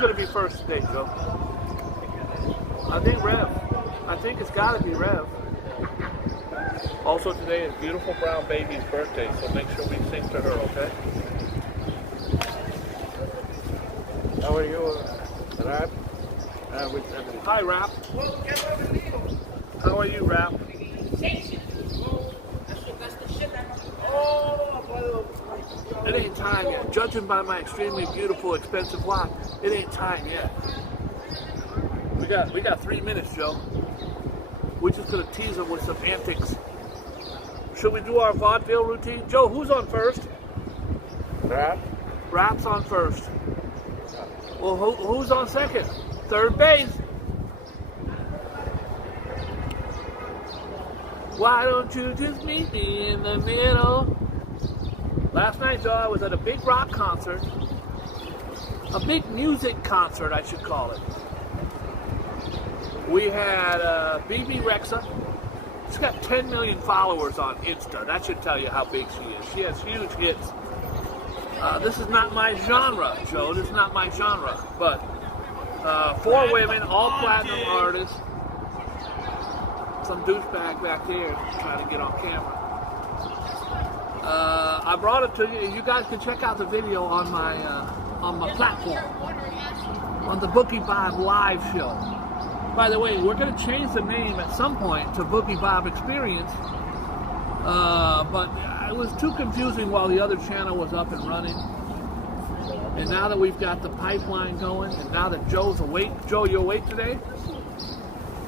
going to be first today, Joe? I think Rev. I think it's got to be Rev. Also today is beautiful brown baby's birthday, so make sure we sing to her, okay? How are you, Rap? Hi, Rap. How are you, Rap? It ain't time yet. Judging by my extremely beautiful, expensive watch, it ain't time yet. We got 3 minutes, Joe. We're just gonna tease them with some antics. Should we do our vaudeville routine? Joe, who's on first? Rap? Rap's on first. Well, who's on second? Third base. Why don't you just meet me in the middle? Last night, Joe, I was at a big rock concert. A big music concert, I should call it. We had BB Rexa. She's got 10 million followers on Insta. That should tell you how big she is. She has huge hits. This is not my genre, Joe. This is not my genre. But 4 women, all platinum artists. Some douchebag back there trying to get on camera. I brought it to you. You guys can check out the video on my platform, on the Boogie Bunch live show. By the way, we're going to change the name at some point to Boogie Bunch Experience, but it was too confusing while the other channel was up and running. And now that we've got the pipeline going, and now that Joe's awake, Joe, you awake today?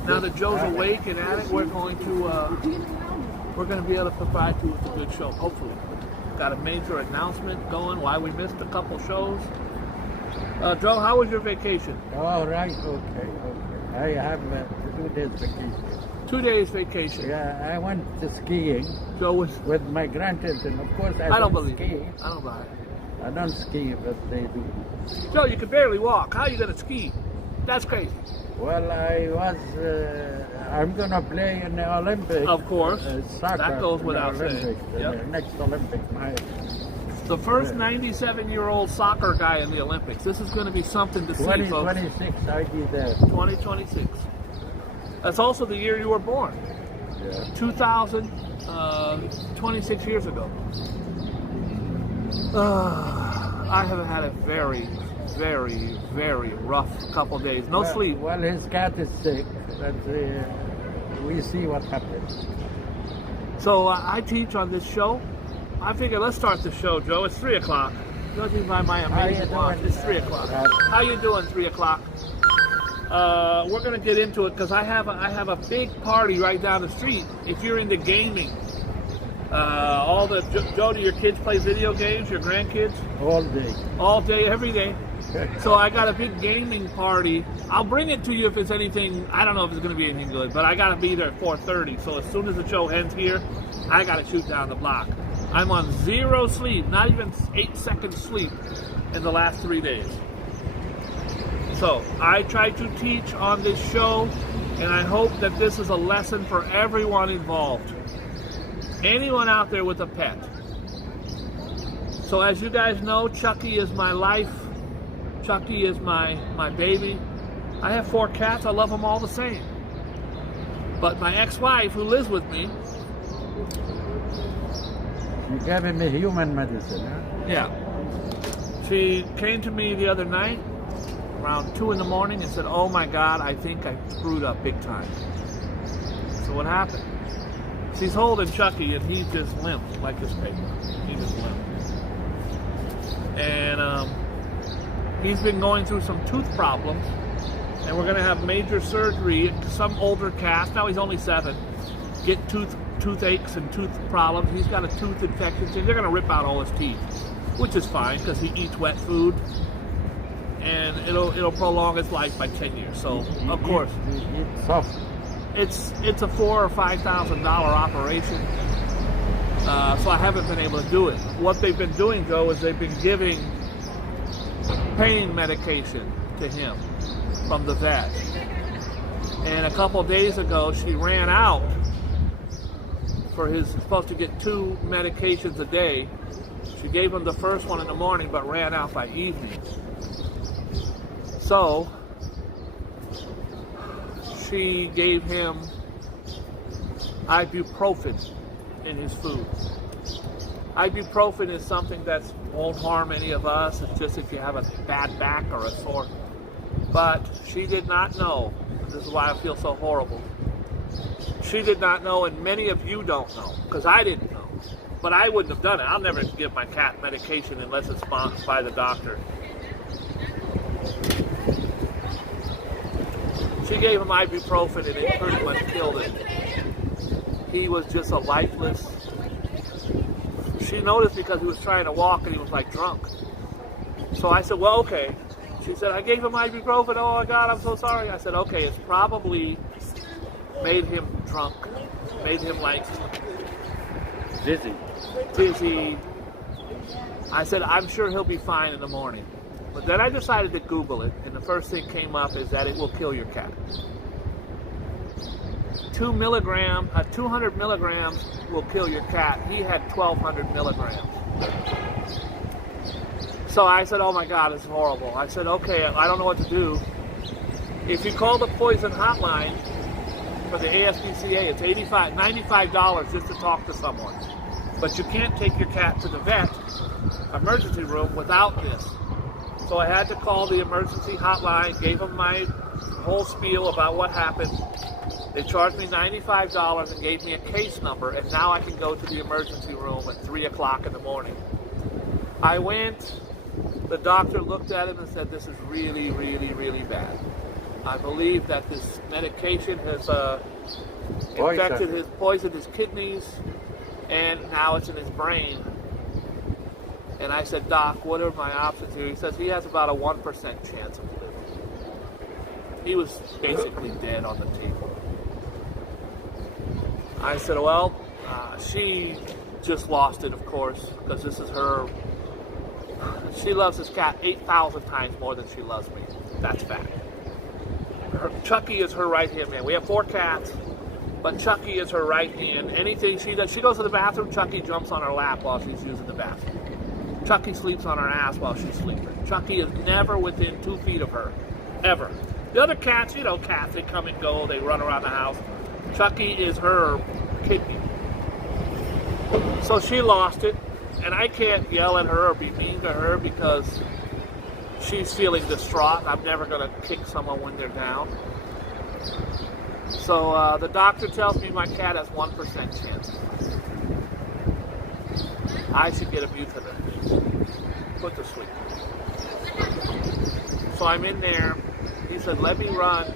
Now that Joe's awake and at it, we're going to be able to provide you with a good show, hopefully. Got a major announcement going, why we missed a couple shows. Joe, how was your vacation? Oh, right, okay. I have 2 days vacation. 2 days vacation. Yeah, I went to skiing Joe was... with my grandchildren. Of course, I don't don't believe ski. it. I don't buy it. I don't ski, but they do. Joe, you can barely walk. How are you going to ski? That's crazy. Well, I'm going to play in the Olympics. Of course. Soccer. That goes without saying. Yep. The next Olympics. The first 97-year-old soccer guy in the Olympics. This is going to be something to see, folks. 2026, I'll be there. 2026. That's also the year you were born. Yeah. 2000, 26 years ago. I have had a very, very, very rough couple days. No sleep. Well, his cat is sick, but we see what happens. So I teach on this show. I figure let's start the show, Joe. It's 3 o'clock. Judging by my amazing watch, it's 3 o'clock. How you doing, 3 o'clock? We're going to get into it because I have a big party right down the street. If you're into gaming, Joe, do your kids play video games? Your grandkids? All day. All day, every day. So I got a big gaming party. I'll bring it to you if it's anything. I don't know if it's going to be anything good, but I got to be there at 4:30. So as soon as the show ends here, I got to shoot down the block. I'm on 0 sleep, not even 8 seconds sleep in the last 3 days. So I try to teach on this show, and I hope that this is a lesson for everyone involved. Anyone out there with a pet. So as you guys know, Chucky is my life. Chucky is my baby. I have 4 cats. I love them all the same. But my ex-wife, who lives with me, You gave him a human medicine, huh? yeah, she came to me the other night around 2 in the morning and said, "Oh my God, I think I screwed up big time." So what happened? She's holding Chucky and he's just limp like his paper. He just limp. And he's been going through some tooth problems, and we're going to have major surgery. Some older cats, now he's only 7, get toothaches and tooth problems. He's got a tooth infection, so they're going to rip out all his teeth, which is fine because he eats wet food, and it'll prolong his life by 10 years. So of course, It's soft. it's a $4,000 or $5,000 operation. So I haven't been able to do it. What they've been doing, though, is they've been giving pain medication to him from the vet. And a couple days ago, she ran out for his, supposed to get 2 medications a day. She gave him the first one in the morning, but ran out by evening. So she gave him ibuprofen in his food. Ibuprofen is something that won't harm any of us. It's just if you have a bad back or a sore. But she did not know. This is why I feel so horrible. She did not know, and many of you don't know, because I didn't know. But I wouldn't have done it. I'll never give my cat medication unless it's sponsored by the doctor. She gave him ibuprofen and it pretty much killed him. He was just a lifeless. She noticed because he was trying to walk and he was like drunk. So I said, well, okay. She said, I gave him ibuprofen. Oh my God, I'm so sorry. I said, okay, it's probably made him drunk. Made him like dizzy. I said, I'm sure he'll be fine in the morning. But then I decided to Google it, and the first thing came up is that it will kill your cat. 200 milligrams will kill your cat. He had 1,200 milligrams. So I said, oh my God, it's horrible. I said, okay, I don't know what to do. If you call the poison hotline for the ASPCA, it's $95 just to talk to someone. But you can't take your cat to the vet emergency room without this. So I had to call the emergency hotline, gave them my whole spiel about what happened. They charged me $95 and gave me a case number, and now I can go to the emergency room at 3 o'clock in the morning. I went, the doctor looked at him and said, this is really, really, really bad. I believe that this medication has poisoned his kidneys, and now it's in his brain. And I said, Doc, what are my options here? He says he has about a 1% chance of living. He was basically dead on the table. I said, well, she just lost it, of course, because this is her. She loves this cat 8,000 times more than she loves me. That's fact. Chucky is her right-hand man. We have 4 cats, but Chucky is her right hand. Anything she does, she goes to the bathroom, Chucky jumps on her lap while she's using the bathroom. Chucky sleeps on her ass while she's sleeping. Chucky is never within 2 feet of her, ever. The other cats, cats, they come and go, they run around the house. Chucky is her kidney. So she lost it, and I can't yell at her or be mean to her because she's feeling distraught. I'm never going to kick someone when they're down. So the doctor tells me my cat has 1% chance. I should get a Butanin. Put to sleep. So I'm in there. He said, let me run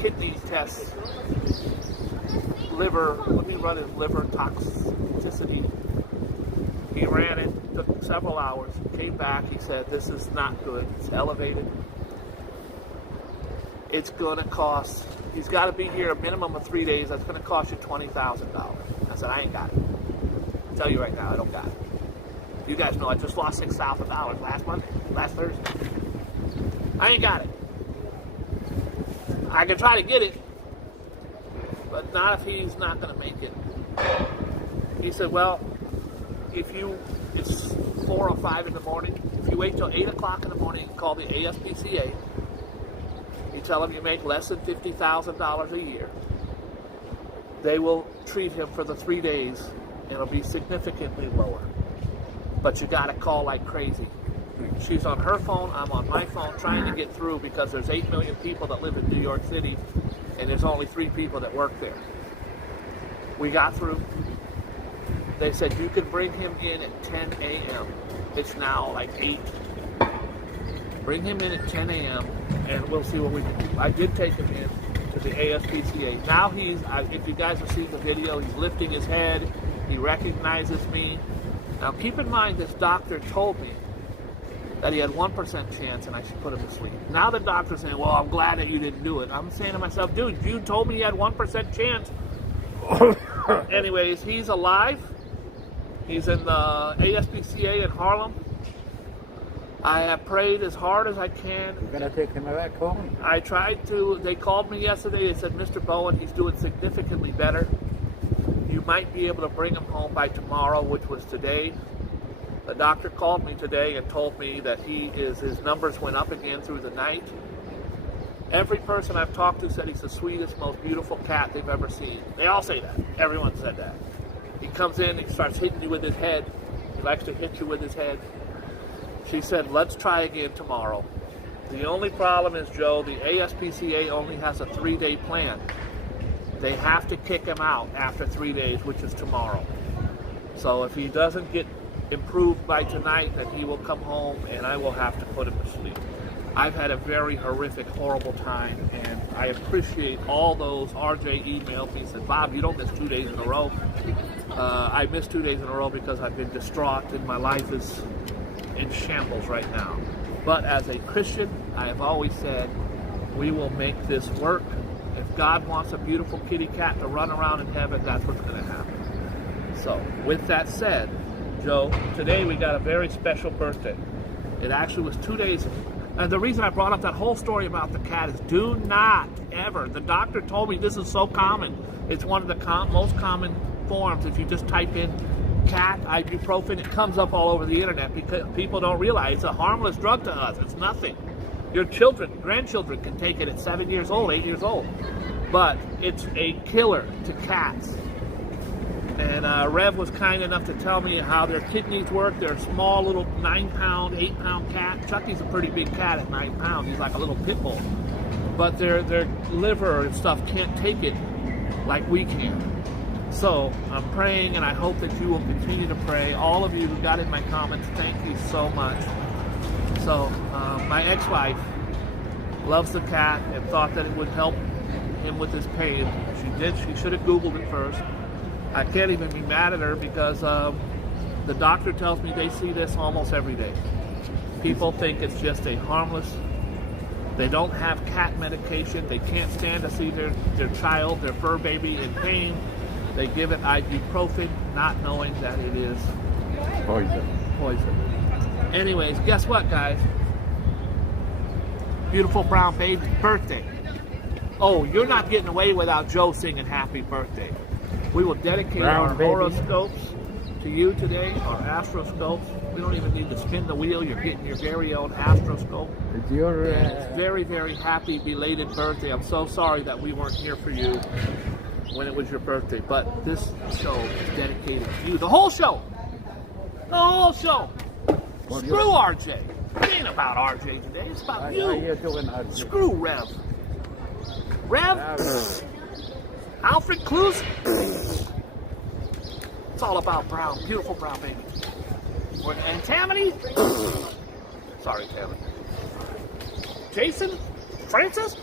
kidney tests. Let me run his liver toxicity. He ran it, took several hours, came back. He said, this is not good. It's elevated. It's going to cost, he's got to be here a minimum of 3 days. That's going to cost you $20,000. I said, I ain't got it. I'll tell you right now, I don't got it. You guys know I just lost $6,000 last Thursday. I ain't got it. I can try to get it, but not if he's not going to make it. He said, well, it's 4 or 5 in the morning. If you wait till 8 o'clock in the morning and call the ASPCA, you tell them you make less than $50,000 a year, they will treat him for the 3 days, and it'll be significantly lower. But you got to call like crazy. She's on her phone, I'm on my phone, trying to get through because there's 8 million people that live in New York City, and there's only 3 people that work there. We got through. They said, you can bring him in at 10 a.m. It's now like 8. Bring him in at 10 a.m. and we'll see what we can do. I did take him in to the ASPCA. Now if you guys have seen the video, he's lifting his head. He recognizes me. Now keep in mind, this doctor told me that he had 1% chance and I should put him to sleep. Now the doctor's saying, well, I'm glad that you didn't do it. I'm saying to myself, dude, you told me he had 1% chance. Anyways, he's alive. He's in the ASPCA in Harlem. I have prayed as hard as I can. You're going to take him back home? I tried to. They called me yesterday. They said, Mr. Bowen, he's doing significantly better. You might be able to bring him home by tomorrow, which was today. The doctor called me today and told me that his numbers went up again through the night. Every person I've talked to said he's the sweetest, most beautiful cat they've ever seen. They all say that. Everyone said that. He comes in, he starts hitting you with his head. He likes to hit you with his head. She said, let's try again tomorrow. The only problem is, Joe, the ASPCA only has a 3-day plan. They have to kick him out after 3 days, which is tomorrow. So if he doesn't get improved by tonight, then he will come home and I will have to put him to sleep. I've had a very horrific, horrible time, and I appreciate all those. RJ emailed me and said, Bob, you don't miss 2 days in a row. I missed 2 days in a row because I've been distraught and my life is in shambles right now. But as a Christian, I have always said, we will make this work. If God wants a beautiful kitty cat to run around in heaven, that's what's going to happen. So, with that said, Joe, today we got a very special birthday. It actually was 2 days. And the reason I brought up that whole story about the cat is do not ever. The doctor told me this is so common. It's one of the most common forms. If you just type in cat ibuprofen, it comes up all over the internet because people don't realize it's a harmless drug to us. It's nothing. Your children, grandchildren can take it at 7 years old, 8 years old. But it's a killer to cats. And Rev was kind enough to tell me how their kidneys work. They're a small little 9-pound, 8-pound cat. Chucky's a pretty big cat at 9 pounds. He's like a little pit bull. But their liver and stuff can't take it like we can. So I'm praying, and I hope that you will continue to pray. All of you who got in my comments, thank you so much. So my ex-wife loves the cat and thought that it would help him with his pain. She did. She should have Googled it first. I can't even be mad at her because the doctor tells me they see this almost every day. People think it's just a harmless. They don't have cat medication. They can't stand to see their child, their fur baby, in pain. They give it ibuprofen, not knowing that it is poison. Anyways, guess what, guys? Beautiful brown baby's birthday. Oh, you're not getting away without Joe singing happy birthday. We will dedicate our horoscopes to you today, our astroscopes. We don't even need to spin the wheel. You're getting your very own astroscope. It's your very, very happy belated birthday. I'm so sorry that we weren't here for you when it was your birthday, but this show is dedicated to you. The whole show. The whole show. Screw RJ. It ain't about RJ today. It's about you. Screw Rev. Rev? Alfred Clues? It's all about brown, beautiful brown baby. And Tammany? Sorry, Tammany. Jason? Francis?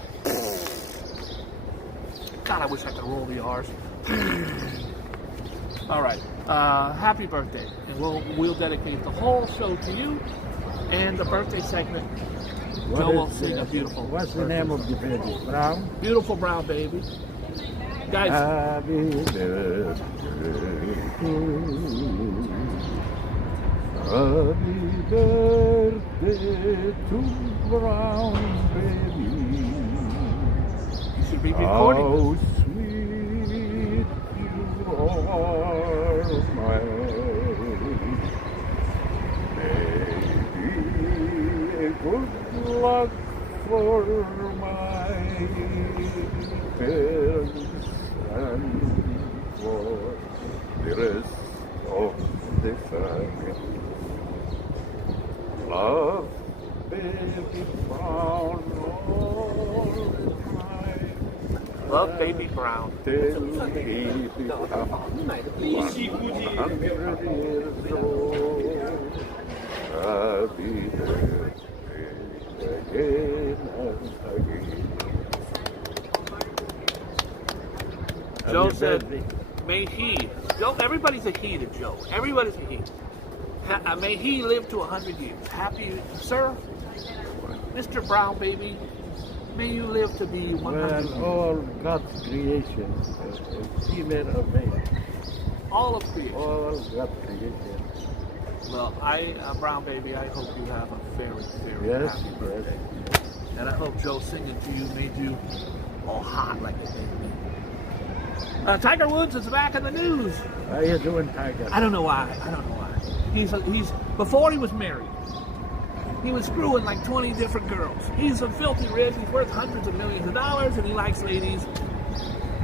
God, I wish I could roll the R's. All right. Happy birthday. And we'll dedicate the whole show to you and the birthday segment. Joe will sing a beautiful. What's the name of the baby? Brown? Beautiful brown baby. Guys. Happy birthday to you. Happy birthday to brown baby. You should be recording. How sweet you are, my baby. Good luck for my parents and for the rest of the family. Love, baby brown, all time. Love baby brown. Till baby brown, 100 years old. Happy birthday again and again. Joe said, may he. Joe, everybody's a he to Joe. Everybody's a he. May he live to 100 years. Happy, sir, Mr. Brown baby, may you live to be 100 years. All God's creation, female or male. All of creation. All God's creation. Well, Brown baby, I hope you have a very, very happy birthday. And I hope Joe singing to you made you all hot like it made me. Tiger Woods is back in the news. How you doing, Tiger? I don't know why. Before he was married, he was screwing like 20 different girls. He's a filthy rich. He's worth hundreds of millions of dollars, and he likes ladies.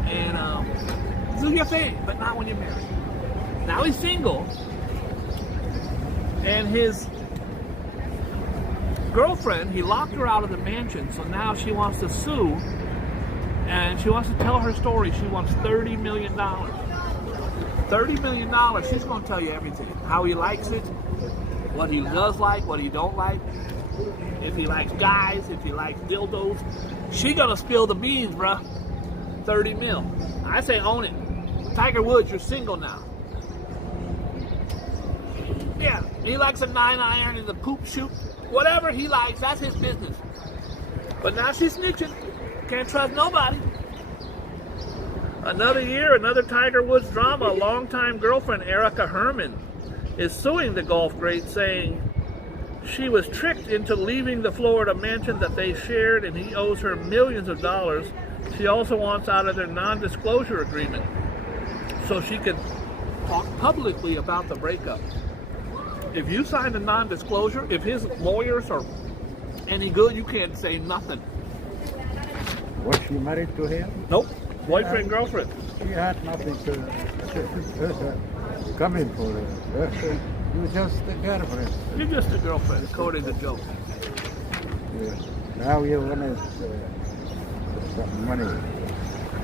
And do your thing, but not when you're married. Now he's single, and his girlfriend, he locked her out of the mansion, so now she wants to sue, and she wants to tell her story. She wants $30 million. $30 million, she's going to tell you everything. How he likes it, what he does like, what he don't like, if he likes guys, if he likes dildos. She going to spill the beans, bruh. 30 mil. I say own it. Tiger Woods, you're single now. Yeah, he likes a 9-iron and the poop shoot. Whatever he likes, that's his business. But now she's snitching. Can't trust nobody. Another year, another Tiger Woods drama. A longtime girlfriend, Erica Herman, is suing the golf great, saying she was tricked into leaving the Florida mansion that they shared, and he owes her millions of dollars. She also wants out of their non-disclosure agreement so she can talk publicly about the breakup. If you sign a non-disclosure, if his lawyers are any good, you can't say nothing. Was she married to him? Nope. Boyfriend, girlfriend. She had nothing to come in for her. You were just a girlfriend. You're just a girlfriend, according to Joe. Yeah. Now you want some money.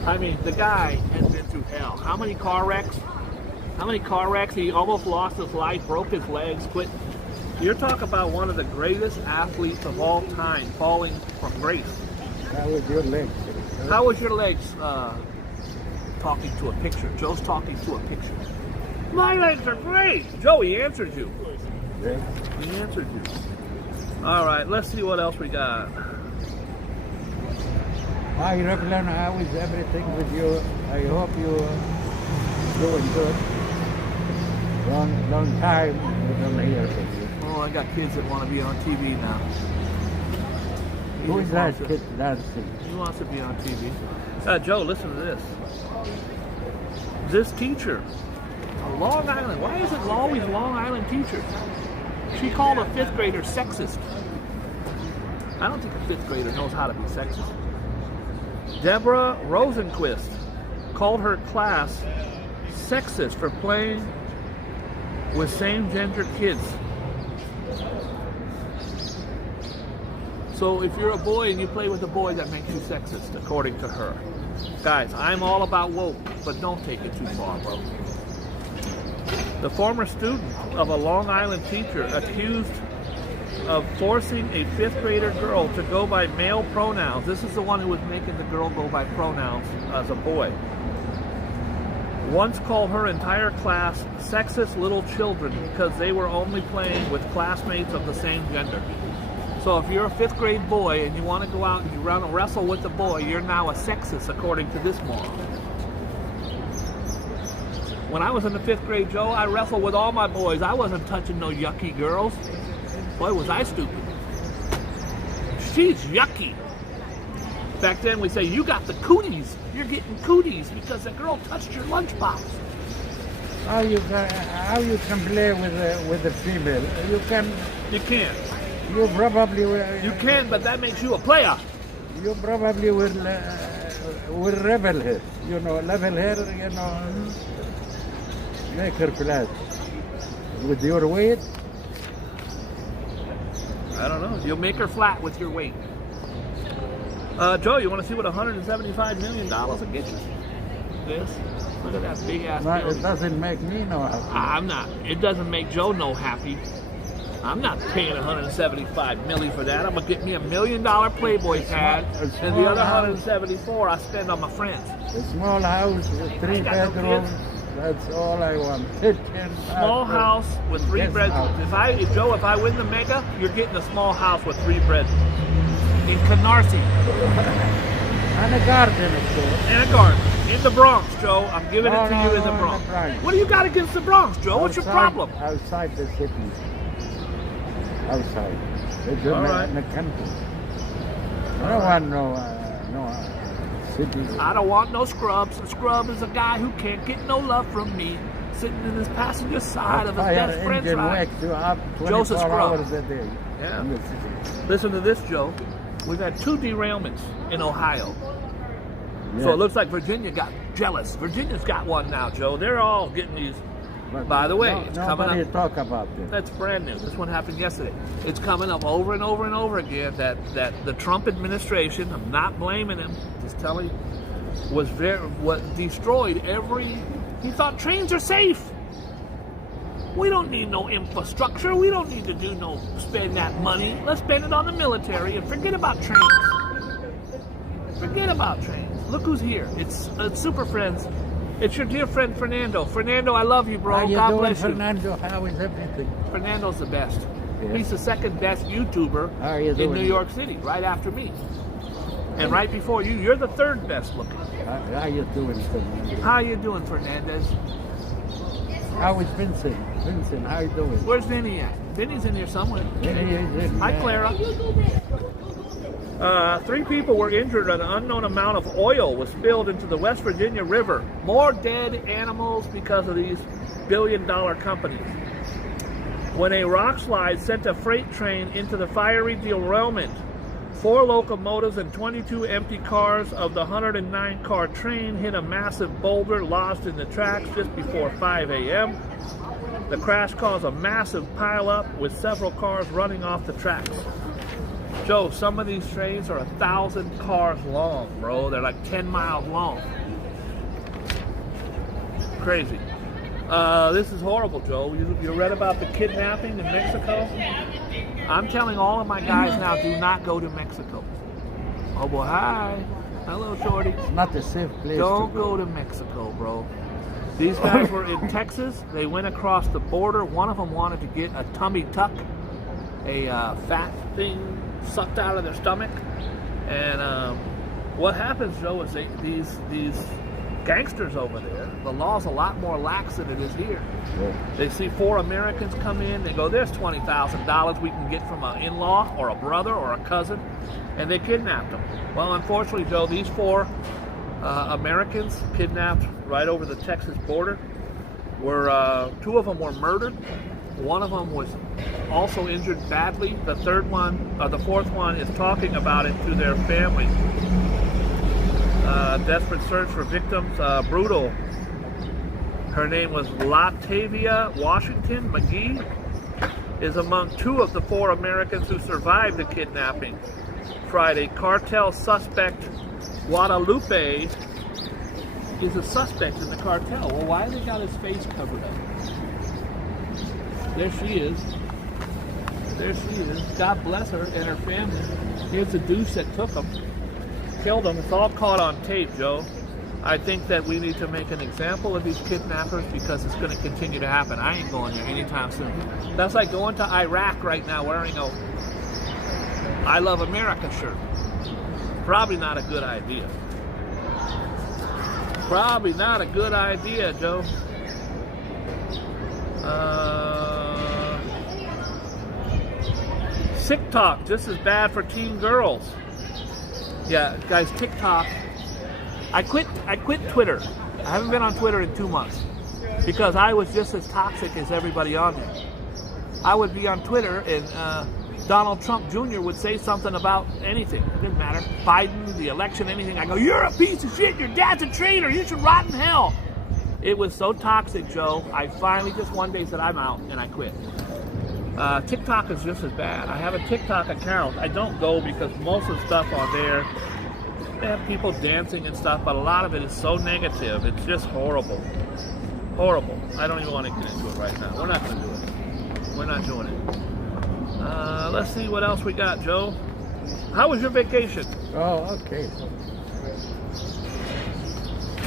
I mean, the guy has been through hell. How many car wrecks? How many car wrecks? He almost lost his life, broke his legs, quit. You're talking about one of the greatest athletes of all time falling from grace. How was your legs? How was your legs talking to a picture? Joe's talking to a picture. My legs are great. Joe, he answered you. Yeah. He answered you. All right, let's see what else we got. Hi, Raglan. How is everything with you? I hope you're doing good. Long time we don't hear from you. Oh, I got kids that want to be on TV now. Who is that kid dancing? He wants to be on TV. Joe, listen to this. This teacher, a Long Island. Why is it always Long Island teachers? She called a 5th grader sexist. I don't think a 5th grader knows how to be sexist. Deborah Rosenquist called her class sexist for playing with same-gender kids. So if you're a boy and you play with a boy, that makes you sexist, according to her. Guys, I'm all about woke, but don't take it too far, bro. The former student of a Long Island teacher accused of forcing a 5th grader girl to go by male pronouns. This is the one who was making the girl go by pronouns as a boy. Once called her entire class sexist little children because they were only playing with classmates of the same gender. So if you're a 5th grade boy and you want to go out and you want to wrestle with the boy, you're now a sexist according to this moron. When I was in the 5th grade, Joe, I wrestled with all my boys. I wasn't touching no yucky girls. Boy, was I stupid. She's yucky. Back then we say, you got the cooties. You're getting cooties because the girl touched your lunchbox. How you can play with the female? You can. You can't. You probably You can, but that makes you a player. You probably will level her. You know, level her. You know, make her flat with your weight. I don't know. You'll make her flat with your weight. Joe, you want to see what $175 million will get you? This? Look at that big ass building. It doesn't make me no happy. I'm not. It doesn't make Joe no happy. I'm not paying $175 million for that. I'm gonna get me $1 million Playboy pad, and the other $174 I spend on my friends. A small house with 3 bedrooms. That's all I want. Small house with 3 bedrooms. If I win the mega, you're getting a small house with 3 bedrooms in Canarsie. And a garden, of course. And a garden in the Bronx, Joe. I'm giving it to you in the Bronx. What do you got against the Bronx, Joe? What's your problem? Outside the city. Outside. It's in the country. I don't want no city. I don't want no scrubs. A scrub is a guy who can't get no love from me. sitting in his passenger side of his Fire best friend's engine ride. wakes you up Joseph 24 Scruggs. hours a day. Yeah. In the city. Listen to this, Joe. We've had 2 derailments in Ohio. So Yes. it looks like Virginia got jealous. Virginia's got one now, Joe. They're all getting these. But By the way, it's coming nobody up. talk about it. That's brand new. This one happened yesterday. It's coming up over and over and over again that the Trump administration, I'm not blaming him, just telling you, what destroyed every. He thought trains are safe. We don't need no infrastructure. We don't need to spend that money. Let's spend it on the military and forget about trains. Forget about trains. Look who's here. It's Super Friends. It's your dear friend Fernando. Fernando, I love you, bro. How you God doing, bless you. Fernando? How is everything? Fernando's the best. Yeah. He's the second best YouTuber How are you in doing? New York City, right after me. And right before you, you're the third best looking. How you doing, Fernando? How you doing, Fernandez? How is Vincent? Vincent, how you doing? Where's Vinny at? Vinny's in here somewhere. He is in, Hi, Clara. 3 people were injured and an unknown amount of oil was spilled into the West Virginia River. More dead animals because of these billion-dollar companies. When a rock slide sent a freight train into the fiery derailment, 4 locomotives and 22 empty cars of the 109-car train hit a massive boulder lodged in the tracks just before 5 a.m. The crash caused a massive pileup with several cars running off the tracks. Joe, some of these trains are 1,000 cars long, bro. They're like 10 miles long. Crazy. This is horrible, Joe. You read about the kidnapping in Mexico? I'm telling all of my guys now, do not go to Mexico. Oh, boy, hi. Hello, Shorty. It's not a safe place Don't to go to Mexico, bro. These guys were in Texas. They went across the border. One of them wanted to get a tummy tuck, a fat thing sucked out of their stomach. And what happens, Joe, is these gangsters over there, the law's a lot more lax than it is here. Yeah. They see 4 Americans come in, they go, there's $20,000 we can get from an in-law or a brother or a cousin, and they kidnapped them. Well, unfortunately, Joe, these 4 Americans kidnapped right over the Texas border were 2 of them were murdered. One of them was also injured badly. The 4th one is talking about it to their family. Desperate search for victims. Brutal. Her name was Latavia Washington McGee. Is among 2 of the 4 Americans who survived the kidnapping Friday. Cartel suspect Guadalupe is a suspect in the cartel. Well, why has he got his face covered up? There she is. There she is. God bless her and her family. Here's the douche that took them. Killed them. It's all caught on tape, Joe. I think that we need to make an example of these kidnappers because it's going to continue to happen. I ain't going there anytime soon. That's like going to Iraq right now wearing a I Love America shirt. Probably not a good idea. Probably not a good idea, Joe. TikTok, just as bad for teen girls. Yeah, guys, TikTok. I quit Twitter. I haven't been on Twitter in 2 months because I was just as toxic as everybody on there. I would be on Twitter and Donald Trump Jr. would say something about anything. It didn't matter. Biden, the election, anything. I go, you're a piece of shit. Your dad's a traitor. You should rot in hell. It was so toxic, Joe. I finally just one day said, I'm out, and I quit. TikTok is just as bad. I have a TikTok account. I don't go because most of the stuff on there, they have people dancing and stuff, but a lot of it is so negative. It's just horrible. Horrible. I don't even want to get into it right now. We're not going to do it. We're not doing it. Let's see what else we got, Joe. How was your vacation? Oh, okay.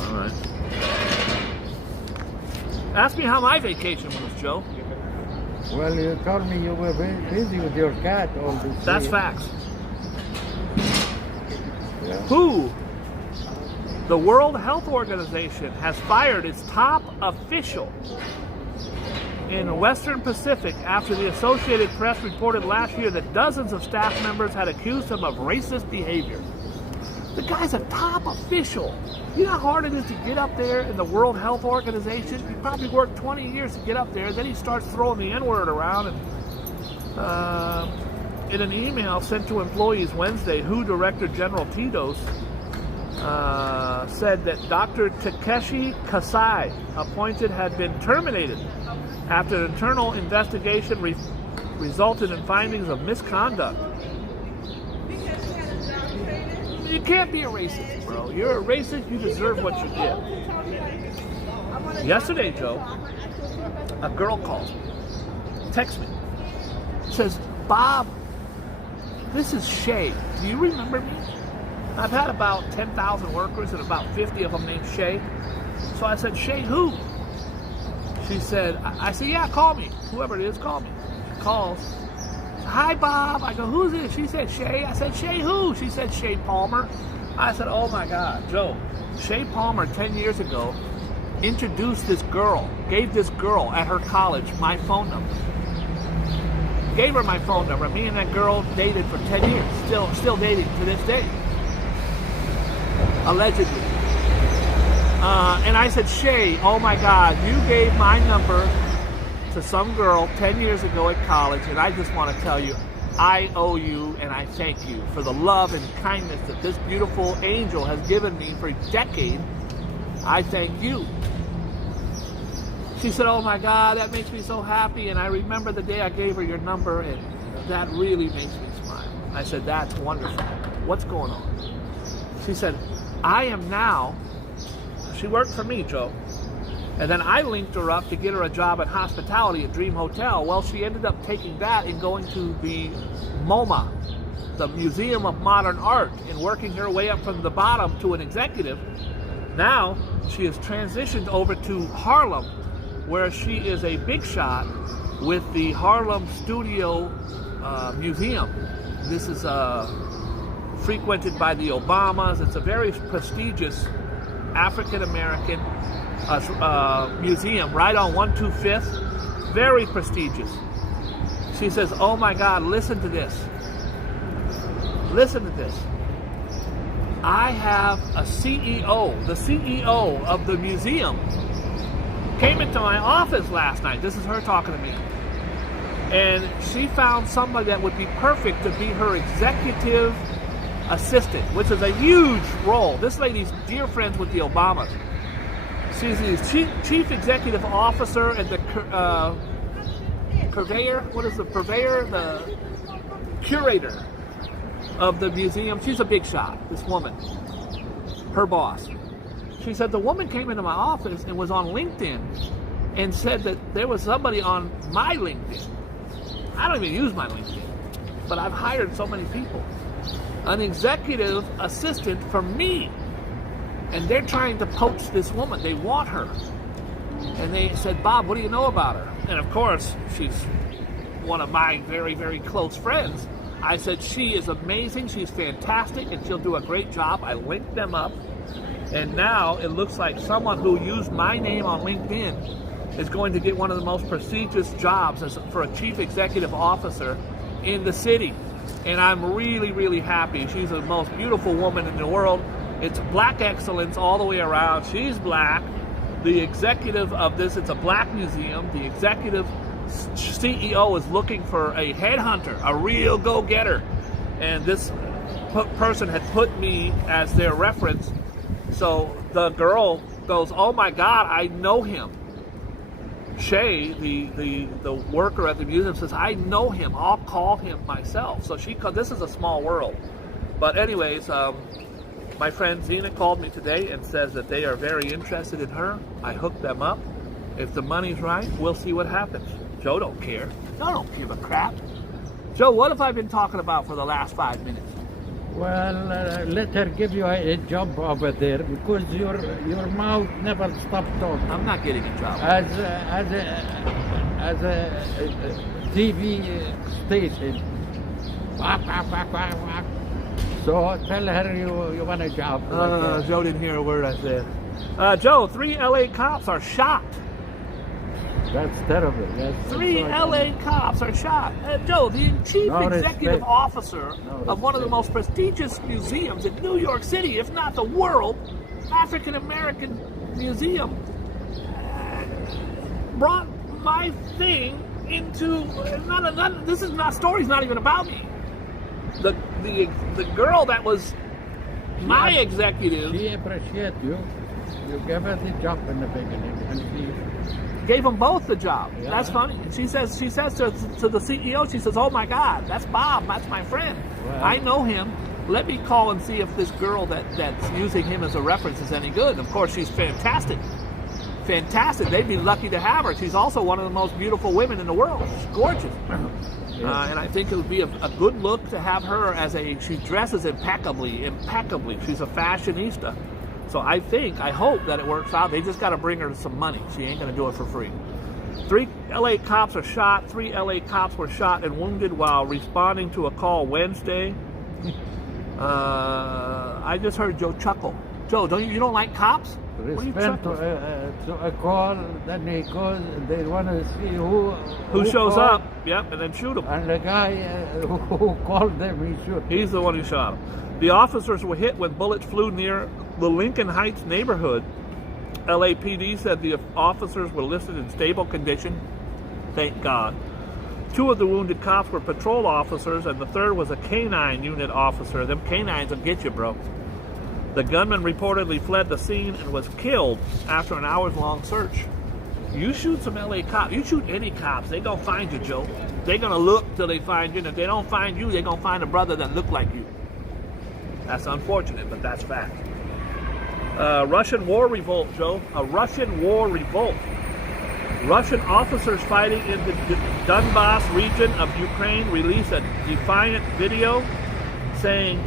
All right. Ask me how my vacation was, Joe. Well, you told me you were very busy with your cat all this That's day. facts. Yeah. Who? The World Health Organization has fired its top official in the Western Pacific after the Associated Press reported last year that dozens of staff members had accused him of racist behavior. The guy's a top official. You know how hard it is to get up there in the World Health Organization? He probably worked 20 years to get up there. Then he starts throwing the N-word around. And in an email sent to employees Wednesday, WHO Director General Tedros said that Dr. Takeshi Kasai, appointed, had been terminated after an internal investigation resulted in findings of misconduct. You can't be a racist, bro. You're a racist, you deserve what you get. Yesterday, Joe, a girl calls me, texts me, says, Bob, this is Shay. Do you remember me? I've had about 10,000 workers and about 50 of them named Shay. So I said, Shay who? She said, I said, yeah, call me. Whoever it is, call me. She calls. Hi, Bob. I go, who's this? She said, Shay. I said, Shay who? She said, Shay Palmer. I said, oh my God, Joe. Shay Palmer, 10 years ago, introduced this girl, gave this girl at her college my phone number. Gave her my phone number. Me and that girl dated for 10 years. Still dating to this day. Allegedly. And I said, Shay, oh my God, you gave my number to some girl 10 years ago at college, and I just want to tell you, I owe you and I thank you for the love and kindness that this beautiful angel has given me for a decade. I thank you. She said, oh my God, that makes me so happy, and I remember the day I gave her your number, and that really makes me smile. I said, that's wonderful. What's going on? She said, I am now, she worked for me, Joe, and then I linked her up to get her a job at hospitality at Dream Hotel. Well, she ended up taking that and going to the MoMA, the Museum of Modern Art, and working her way up from the bottom to an executive. Now, she has transitioned over to Harlem, where she is a big shot with the Harlem Studio Museum. This is frequented by the Obamas. It's a very prestigious African-American museum right on 125th. Very prestigious. She says, oh my God, listen to this. Listen to this. I have a CEO, the CEO of the museum, came into my office last night. This is her talking to me. And she found somebody that would be perfect to be her executive assistant, which is a huge role. This lady's dear friends with the Obamas. She's the chief executive officer and the purveyor. What is the purveyor? The curator of the museum. She's a big shot, this woman. Her boss. She said the woman came into my office and was on LinkedIn and said that there was somebody on my LinkedIn. I don't even use my LinkedIn, but I've hired so many people. An executive assistant for me. And they're trying to poach this woman. They want her. And they said, Bob, what do you know about her? And of course, she's one of my very, very close friends. I said, she is amazing. She's fantastic. And she'll do a great job. I linked them up. And now it looks like someone who used my name on LinkedIn is going to get one of the most prestigious jobs for a chief executive officer in the city. And I'm really, really happy. She's the most beautiful woman in the world. It's black excellence all the way around. She's black. The executive of this, it's a black museum. The executive CEO is looking for a headhunter, a real go-getter. And this person had put me as their reference. So the girl goes, oh my God, I know him. Shay, the worker at the museum, says, I know him. I'll call him myself. So this is a small world. But anyways, my friend Zena called me today and says that they are very interested in her. I hooked them up. If the money's right, we'll see what happens. Joe don't care. Joe don't give a crap. Joe, what have I been talking about for the last 5 minutes? Well, let her give you a job over there because your mouth never stops talking. I'm not getting a job. As a TV station. Wah, wah, wah, wah, wah. So tell her you want a job. Joe didn't hear a word I said. Joe, 3 LA cops are shocked That's terrible. Yes. 3 LA cops are shot. Joe, the chief No executive respect. officer No of one of the respect. most prestigious museums in New York City, if not the world, African American Museum, brought my thing into this is not story's not even about me. The girl that was my executive She appreciates you. You gave her the job in the beginning, and she. gave them both the job. Yeah. That's funny. And she says to the CEO, she says, "Oh my God, that's Bob. That's my friend. Well. I know him. Let me call and see if this girl that's using him as a reference is any good." And of course, she's fantastic. Fantastic. They'd be lucky to have her. She's also one of the most beautiful women in the world. She's gorgeous. And I think it would be a good look to have her she dresses impeccably. She's a fashionista. So I hope that it works out. They just got to bring her some money. She ain't going to do it for free. 3 LA cops are shot. 3 LA cops were shot and wounded while responding to a call Wednesday. I just heard Joe chuckle. Joe, you don't like cops? What are you Respond chuckling? to a call, then he goes, they want to see who Who shows called, up? Yep, and then shoot him. And the guy who called them, he shoot. He's the one who shot him. The officers were hit when bullets flew near the Lincoln Heights neighborhood. LAPD said the officers were listed in stable condition. Thank God. 2 of the wounded cops were patrol officers, and the third was a canine unit officer. Them canines will get you, bro. The gunman reportedly fled the scene and was killed after an hours-long search. You shoot some LA cops, you shoot any cops, they gonna find you, Joe. They gonna look till they find you, and if they don't find you, they gonna find a brother that look like you. That's unfortunate, but that's fact. Russian war revolt, Joe. A Russian war revolt. Russian officers fighting in the Donbass region of Ukraine released a defiant video saying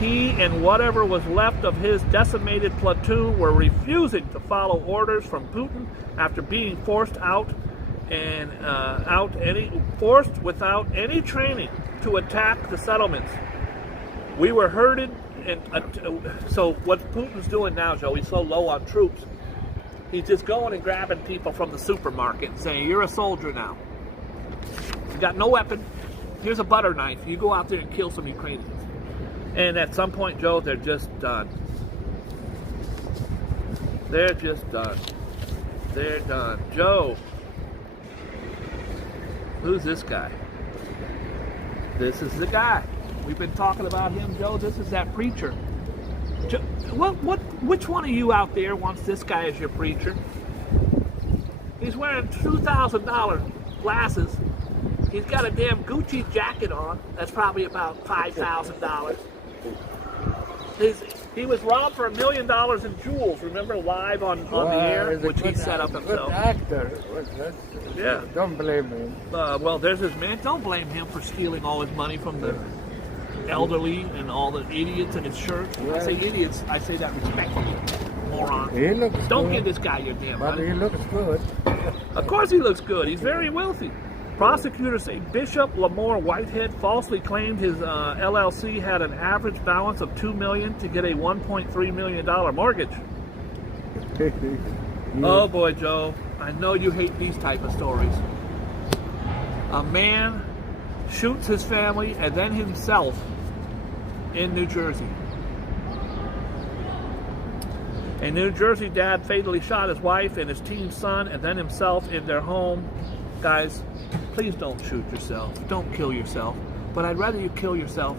he and whatever was left of his decimated platoon were refusing to follow orders from Putin after being forced without any training to attack the settlements. We were herded, and so what Putin's doing now, Joe, he's so low on troops. He's just going and grabbing people from the supermarket and saying, "You're a soldier now. You got no weapon. Here's a butter knife. You go out there and kill some Ukrainians." And at some point, Joe, they're just done. They're just done. They're done. Joe, who's this guy? This is the guy. We've been talking about him, Joe. This is that preacher. Joe, which one of you out there wants this guy as your preacher? He's wearing $2,000 glasses. He's got a damn Gucci jacket on. That's probably about $5,000. He was robbed for $1 million in jewels. Remember, live on the air, which he set up himself. Good actor. Yeah. Don't blame him. Well, there's his man. Don't blame him for stealing all his money from the elderly and all the idiots in his church. When I say idiots, I say that respectfully. Moron. He looks Don't good, give this guy your damn but money. he looks good. Of course he looks good. He's very wealthy. Prosecutors say Bishop Lamore Whitehead falsely claimed his LLC had an average balance of $2 million to get a $1.3 million mortgage. Oh boy, Joe, I know you hate these type of stories. A man shoots his family and then himself in New Jersey. A New Jersey dad fatally shot his wife and his teen son and then himself in their home. Guys, please don't shoot yourself. Don't kill yourself. But I'd rather you kill yourself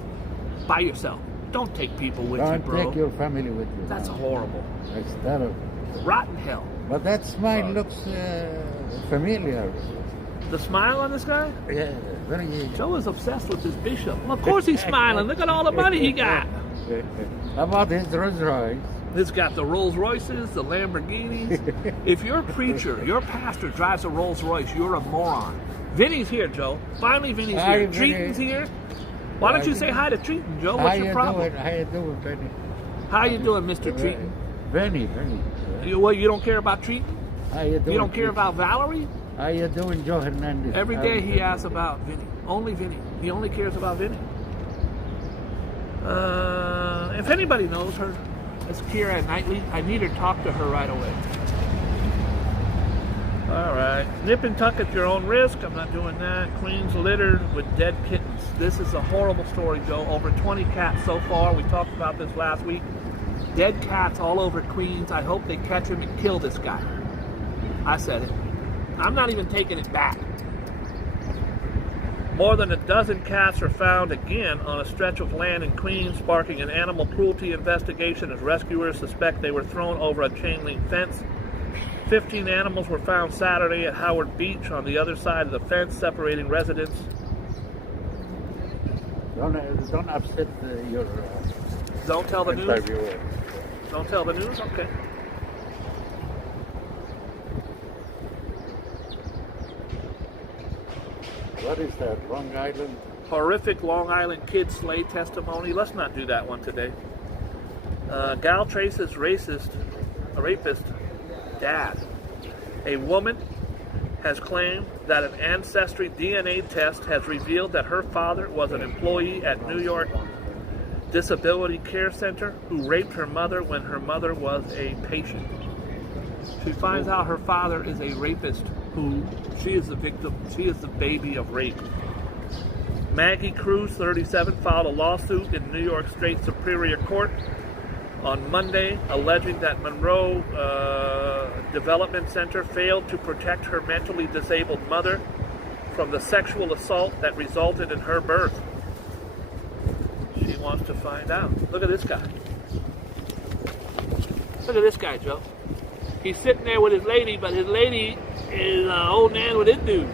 by yourself. Don't take people with you, Don't bro. take your family with you. That's horrible. That's terrible. Rotten hell. But that smile looks familiar. The smile on this guy? Yeah, very. Joe is obsessed with his bishop. Well, of course he's smiling. Look at all the money he got. How about his Rolls Royce? He's got the Rolls Royces, the Lamborghinis. If your preacher, your pastor drives a Rolls Royce, you're a moron. Vinny's here, Joe. Finally, Vinny's Hi, here. Vinny. Treaton's here. Why don't you say hi to Treaton, Joe? How What's your you problem? doing? How you doing, Benny? How you doing, Mr. Treaton? Benny. You don't care about Treaton? How you doing? You don't care about Valerie? How you doing, Joe Hernandez? Every day he asks about Vinny. Only Vinny. He only cares about Vinny. If anybody knows her, it's Kira Knightley. I need her to talk to her right away. All right. Nip and tuck at your own risk. I'm not doing that. Queens littered with dead kittens. This is a horrible story, Joe. Over 20 cats so far. We talked about this last week. Dead cats all over Queens. I hope they catch him and kill this guy. I said it. I'm not even taking it back. More than a dozen cats are found again on a stretch of land in Queens, sparking an animal cruelty investigation as rescuers suspect they were thrown over a chain link fence. 15 animals were found Saturday at Howard Beach on the other side of the fence separating residents. Don't upset your Don't tell the news? interviewer. Don't tell the news? Okay. What is that, Long Island? Horrific Long Island kid slay testimony. Let's not do that one today. Gal traces rapist dad. A woman has claimed that an ancestry DNA test has revealed that her father was an employee at New York Disability Care Center who raped her mother when her mother was a patient. She finds out her father is a rapist who she is the victim, she is the baby of rape. Maggie Cruz, 37, filed a lawsuit in New York State Superior Court on Monday, alleging that Monroe Development Center failed to protect her mentally disabled mother from the sexual assault that resulted in her birth. She wants to find out. Look at this guy. Look at this guy, Joe. He's sitting there with his lady, but his lady is an old man with his dude.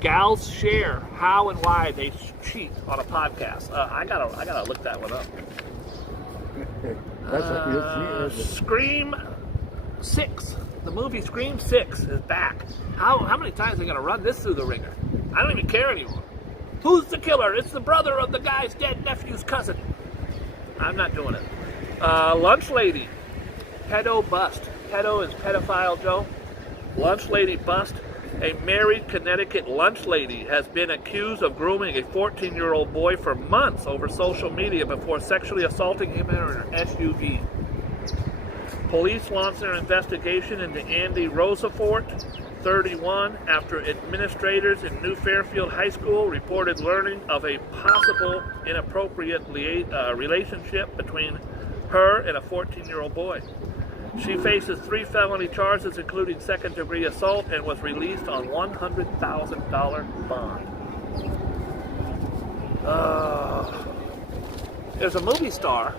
Gals share how and why they cheat on a podcast. I gotta look that one up. That's what you see. Scream 6. The movie Scream 6 is back. How many times are they gonna run this through the ringer? I don't even care anymore. Who's the killer? It's the brother of the guy's dead nephew's cousin. I'm not doing it. Lunch lady. Pedo bust. Pedo is pedophile, Joe. Lunch lady bust. A married Connecticut lunch lady has been accused of grooming a 14-year-old boy for months over social media before sexually assaulting him in her SUV. Police launched their investigation into Andy Rosafort, 31, after administrators in New Fairfield High School reported learning of a possible inappropriate relationship between her and a 14-year-old boy. She faces 3 felony charges, including second-degree assault, and was released on $100,000 bond. There's a movie star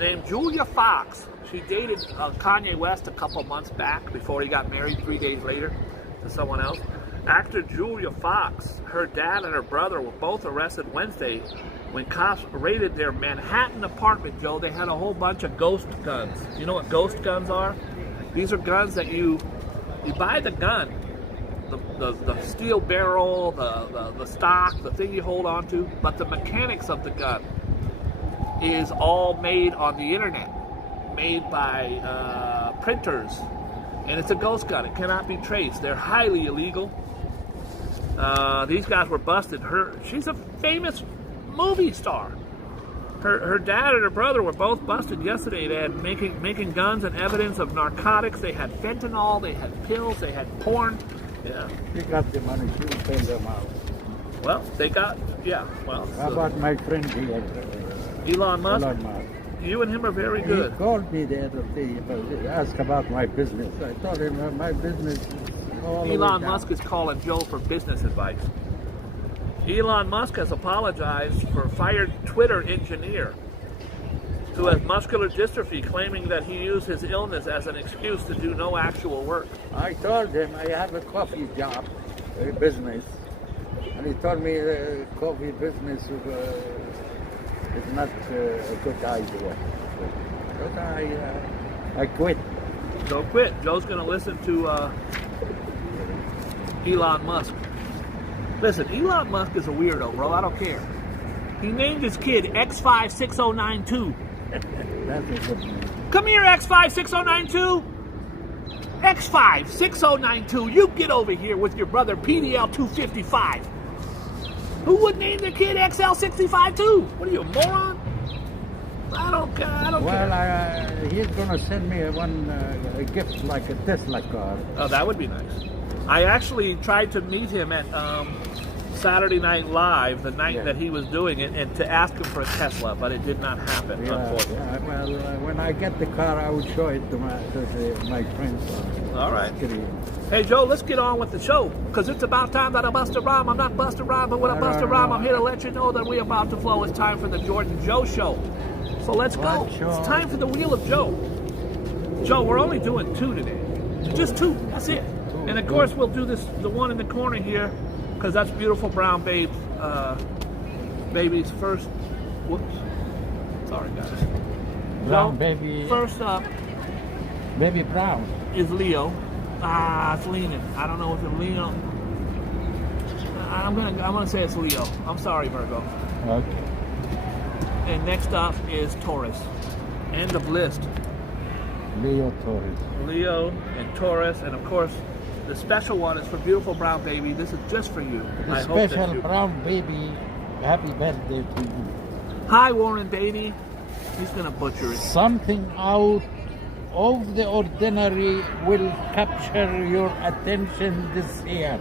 named Julia Fox. She dated Kanye West a couple months back before he got married 3 days later to someone else. Actor Julia Fox, her dad and her brother were both arrested Wednesday when cops raided their Manhattan apartment, Joe. They had a whole bunch of ghost guns. You know what ghost guns are? These are guns that you buy the gun, the steel barrel, the stock, the thing you hold on to, but the mechanics of the gun is all made on the internet, made by printers, and it's a ghost gun. It cannot be traced. They're highly illegal. These guys were busted. She's a famous movie star. Her dad and her brother were both busted yesterday. They had making guns and evidence of narcotics. They had fentanyl, they had pills, they had porn. Yeah. She got the money, she will pay them out. Well, they got, yeah, well. How about my friend here? Elon Musk? Elon Musk. You and him are very good. He called me the other day, asked about my business. I told him my business is all the way Elon down. Musk is calling Joe for business advice. Elon Musk has apologized for fired Twitter engineer who has muscular dystrophy, claiming that he used his illness as an excuse to do no actual work. I told him I have a coffee job, a business, and he told me coffee business is not a good idea. But I quit. Joe quit. Joe's going to listen to Elon Musk. Listen, Elon Musk is a weirdo, bro. I don't care. He named his kid X56092. That's a good name. Come here, X56092. X56092. You get over here with your brother PDL255. Who would name their kid XL652? What are you, a moron? I don't care. I don't Well, care. he's gonna send me a gift like a Tesla car. Oh, that would be nice. I actually tried to meet him at Saturday Night Live, the night that he was doing it, and to ask him for a Tesla, but it did not happen, unfortunately. Yeah. Well, when I get the car, I will show it to my friends. All right. Hey, Joe, let's get on with the show, because it's about time that I bust a rhyme. I'm not bust a rhyme, but when I bust a rhyme, I'm here to let you know that we're about to flow. It's time for the Jordan Joe Show. So let's go. It's time for the Wheel of Joe. Joe, we're only doing 2 today. Just 2. That's it. And of course, we'll do this, the one in the corner here, because that's beautiful brown babe's first. Whoops. Sorry, guys. Brown Joe, baby. First up, Baby brown. is Leo. It's leaning. I don't know if it's Leo. I'm gonna say it's Leo. I'm sorry, Virgo. Okay. And next up is Taurus. End of list. Leo Torres. Leo and Taurus, and of course, the special one is for beautiful brown baby. This is just for you. The I hope that special you. brown baby. Happy birthday to you. Hi, Warren Beatty. He's gonna butcher it. Something out of the ordinary will capture your attention this year,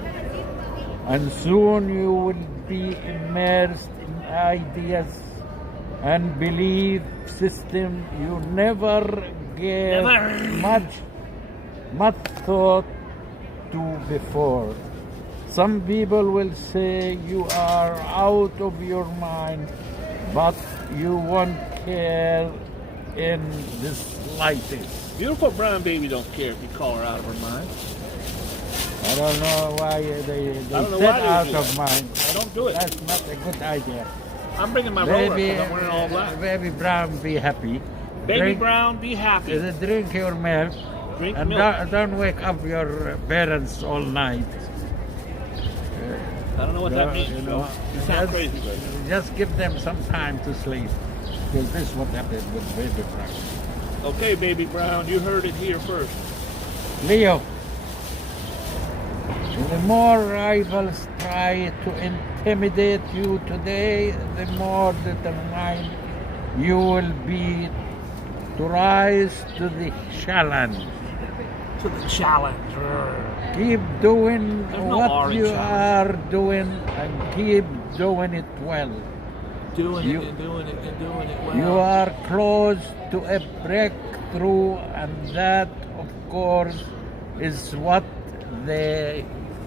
and soon you will be immersed in ideas and belief system you never gave much thought to before. Some people will say you are out of your mind, but you won't care in the slightest. Beautiful brown baby don't care if you call her out of her mind. I don't know why they don't know said why they out do of that. mind. I don't do it. That's not a good idea. I'm bringing my roller because I'm wearing all black. Baby brown, be happy. Baby brown, be happy. Drink your milk. Drink And milk. don't wake up your parents all night. I don't know what that means. You know, You sound crazy, baby. just give them some time to sleep. Because this is what happened with baby brown. Okay, baby brown, you heard it here first. Leo, the more rivals try to intimidate you today, the more determined you will be to rise to the challenge. To the challenge. Keep doing There's no what orange you challenge. are doing and keep doing it well. Doing You- it and doing it and doing it well. You are close to a breakthrough, and that, of course, is what they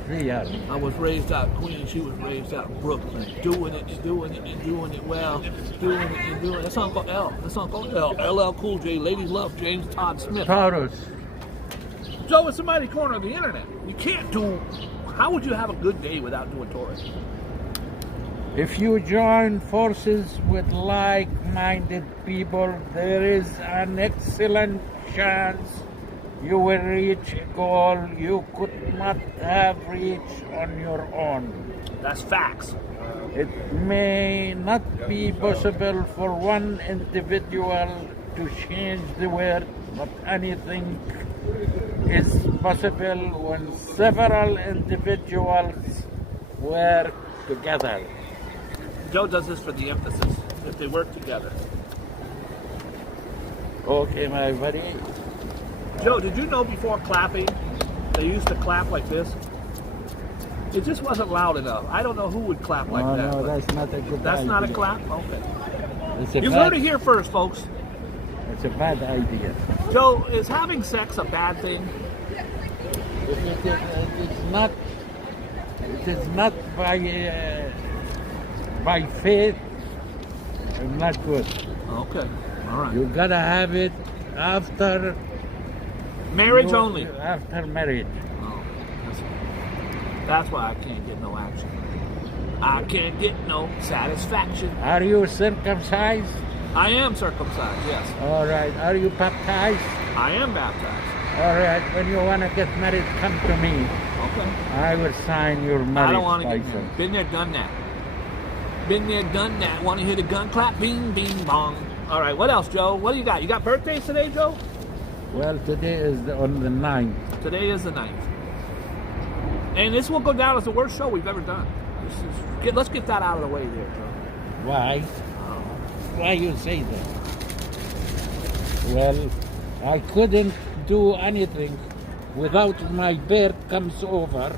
fear. I was raised out of Queens. She was raised out of Brooklyn. Doing it and doing it and doing it well. Doing it and doing it. That song called L. That song called L. LL Cool J. Ladies love James Todd Smith. Taurus, Joe, it's somebody corner of the internet. You can't do. How would you have a good day without doing Taurus? if you join forces with like-minded people, there is an excellent chance you will reach a goal you could not have reached on your own. That's facts. It may not be possible for one individual to change the world, but anything is possible when several individuals work together. Joe does this for the emphasis. If they work together. Okay, my buddy. Joe, did you know before clapping, they used to clap like this? It just wasn't loud enough. I don't know who would clap like No, that. no, but that's not a good that's idea. not a clap? Okay. It's a You've bad, heard it here first, folks. It's a bad idea. Joe, is having sex a bad thing? It is not by faith. It's not good. Okay. All right. You gotta have it after Marriage only. After marriage. Oh, that's why I can't get no action. I can't get no satisfaction. Are you circumcised? I am circumcised, yes. All right. Are you baptized? I am baptized. All right. When you want to get married, come to me. Okay. I will sign your marriage I don't want to get license. married. Been there, done that. Been there, done that. Want to hear the gun clap? Bing, bing, bong. All right, what else, Joe? What do you got? You got birthdays today, Joe? Well, today is on the 9th. Today is the 9th. And this will go down as the worst show we've ever done. Let's get that out of the way there, Joe. Why? Why you say that? Well, I couldn't do anything without my beard comes over.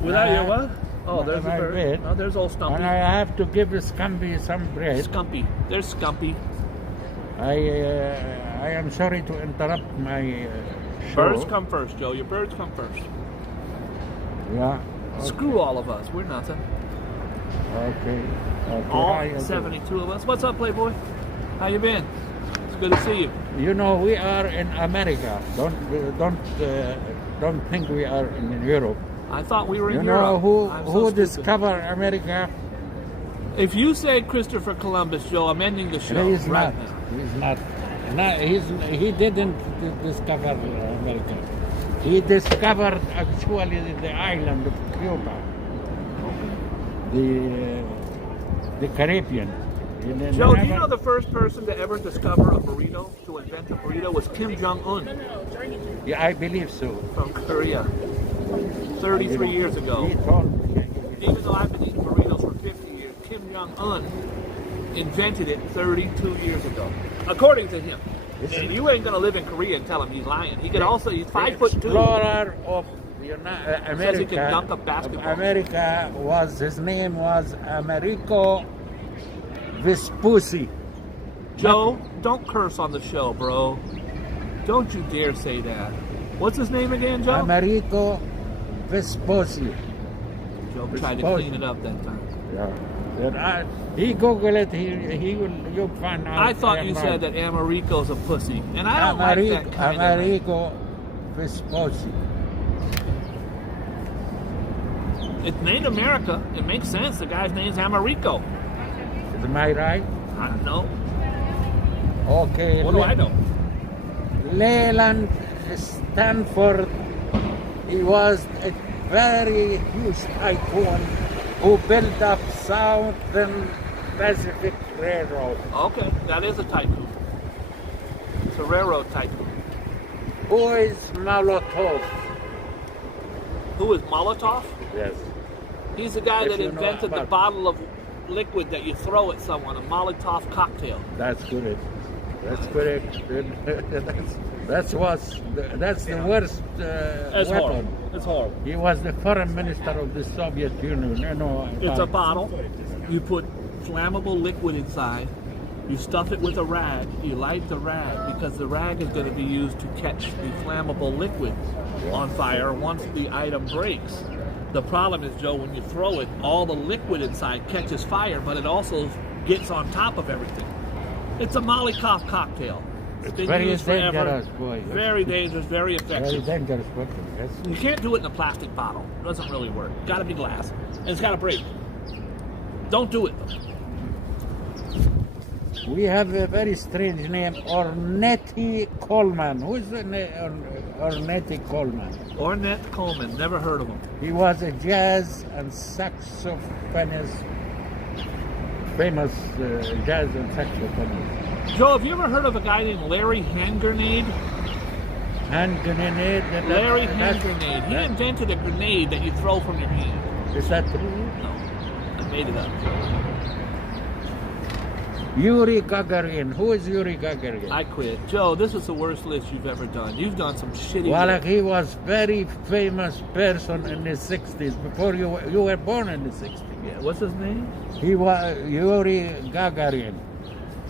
Without your what? Oh, there's a my bird. beard. Oh, there's old Stumpy. And I have to give Scumpy some bread. Scumpy. There's Scumpy. I am sorry to interrupt my show. Birds come first, Joe. Your birds come first. Yeah. Okay. Screw all of us. We're nothing. Okay. All Hi, okay. 72 of us. What's up, Playboy? How you been? It's good to see you. You know, we are in America. Don't think we are in Europe. I thought we were in You know Europe. I'm so who stupid. discovered America? If you say Christopher Columbus, Joe, I'm ending the show He's right not. now. He's not. He didn't discover America. He discovered actually the island of Cuba, the Caribbean. Joe, do you know the first person to ever discover a burrito, to invent a burrito, was Kim Jong-un Yeah, I believe so. from Korea 33 years ago. He told me. Even though I've been eating burritos for 50 years, Kim Jong-un invented it 32 years ago, according to him. And you ain't gonna live in Korea and tell him he's lying. He could also, he's 5'2". Explorer of Says he America. can dunk a basketball. America was his name was Americo Vespucci. Joe, don't curse on the show, bro. Don't you dare say that. What's his name again, Joe? Americo Vespucci. Joe tried to clean it up that time. Yeah. He Google it. You'll find out. I thought you said that Americo's a pussy, and I don't like that kind of. Americo Vespucci. It's named America. It makes sense. The guy's name's Americo. Am I right? I don't know. Okay. What do I know? Leland Stanford. He was a very huge tycoon who built up Southern Pacific Railroad. Okay, that is a tycoon. It's a railroad tycoon. Who is Molotov? Who is Molotov? Yes. He's the guy If that you know invented the about- bottle of liquid that you throw at someone, a Molotov cocktail. That's correct. That's correct. that's the worst It's weapon. horrible. It's horrible. He was the foreign minister of the Soviet Union. You know. It's a bottle. You put flammable liquid inside. You stuff it with a rag. You light the rag because the rag is going to be used to catch the flammable liquid on fire once the item breaks. The problem is, Joe, when you throw it, all the liquid inside catches fire, but it also gets on top of everything. It's a Molotov cocktail. It's been very used forever. dangerous, boy. Very dangerous, very Very effective. dangerous weapon. Yes. You can't do it in a plastic bottle. It doesn't really work. Got to be glass. And it's got to break. Don't do it, though. We have a very strange name, Ornette Coleman. Who is the Ornette Coleman? Ornette Coleman. Never heard of him. He was a jazz and saxophonist, famous jazz and saxophonist. Joe, have you ever heard of a guy named Larry Hand Grenade? Hand grenade. Larry Hand Grenade. He invented a grenade that you throw from your hand. Is that true? No, I made it up. Yuri Gagarin. Who is Yuri Gagarin? I quit. Joe, this is the worst list you've ever done. You've done some shitty Well, lists. he was very famous person in the 60s, before you were born in the 60s. Yeah, what's his name? He was Yuri Gagarin.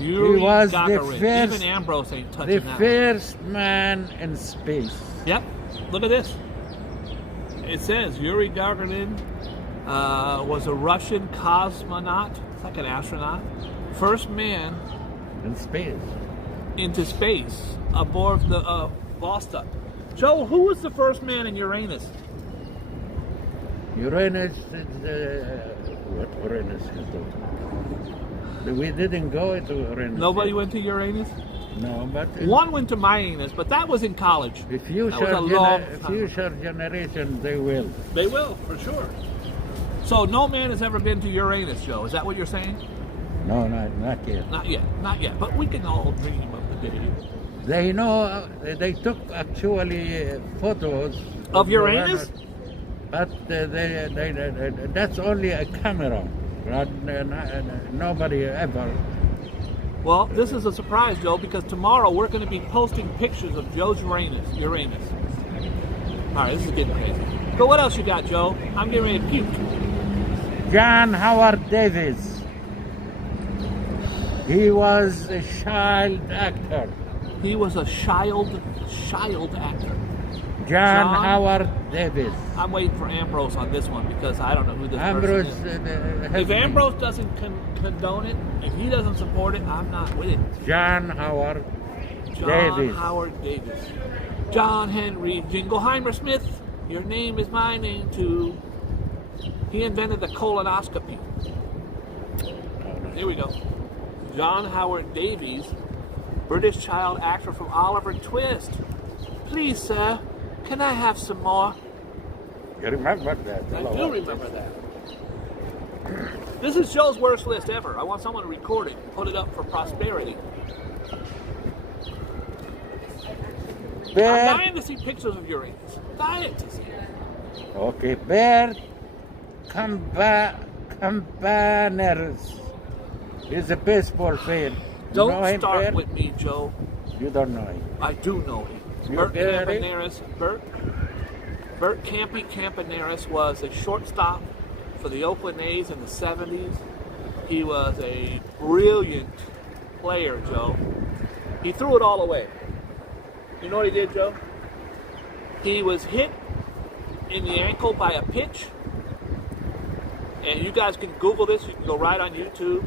Yuri He was Gagarin. the first, Even Ambrose ain't the touching that. first man in space. Yep. Look at this. It says Yuri Gagarin was a Russian cosmonaut. It's like an astronaut. First man In space. into space aboard the Vostok. Joe, who was the first man in Uranus? Uranus is what Uranus is doing. We didn't go to Uranus. Nobody went to Uranus? No, but One went to Mianus, but that was in college. the That future, was a long time. future generation, they will. They will, for sure. So no man has ever been to Uranus, Joe. Is that what you're saying? No, not yet. Not yet, not yet. But we can all dream of the day. They know, they took actually photos Of Uranus? but that's only a camera. Nobody ever Well, this is a surprise, Joe, because tomorrow we're going to be posting pictures of Joe's Uranus. All right, this is getting crazy. So what else you got, Joe? I'm getting ready to puke. John Howard Davis. He was a child actor. He was a child actor. John Howard Davis. I'm waiting for Ambrose on this one because I don't know who this Ambrose. person is. If Ambrose doesn't condone it, if he doesn't support it, I'm not with it. John Howard John Howard Davis. John Henry Jingleheimer Smith. Your name is my name too. He invented the colonoscopy. Here we go. John Howard Davies, British child actor from Oliver Twist. Please, sir, can I have some more? You remember that? I do remember that. This is Joe's worst list ever. I want someone to record it and put it up for prosperity. I'm dying to see pictures of Uranus. Dying to see it. Okay, Bert Campaneris is a baseball fan. Don't start with me, Joe. You don't know him. I do know him. Bert Campy Campaneris was a shortstop for the Oakland A's in the 70s. He was a brilliant player, Joe. He threw it all away. You know what he did, Joe? He was hit in the ankle by a pitch. And you guys can Google this. You can go right on YouTube.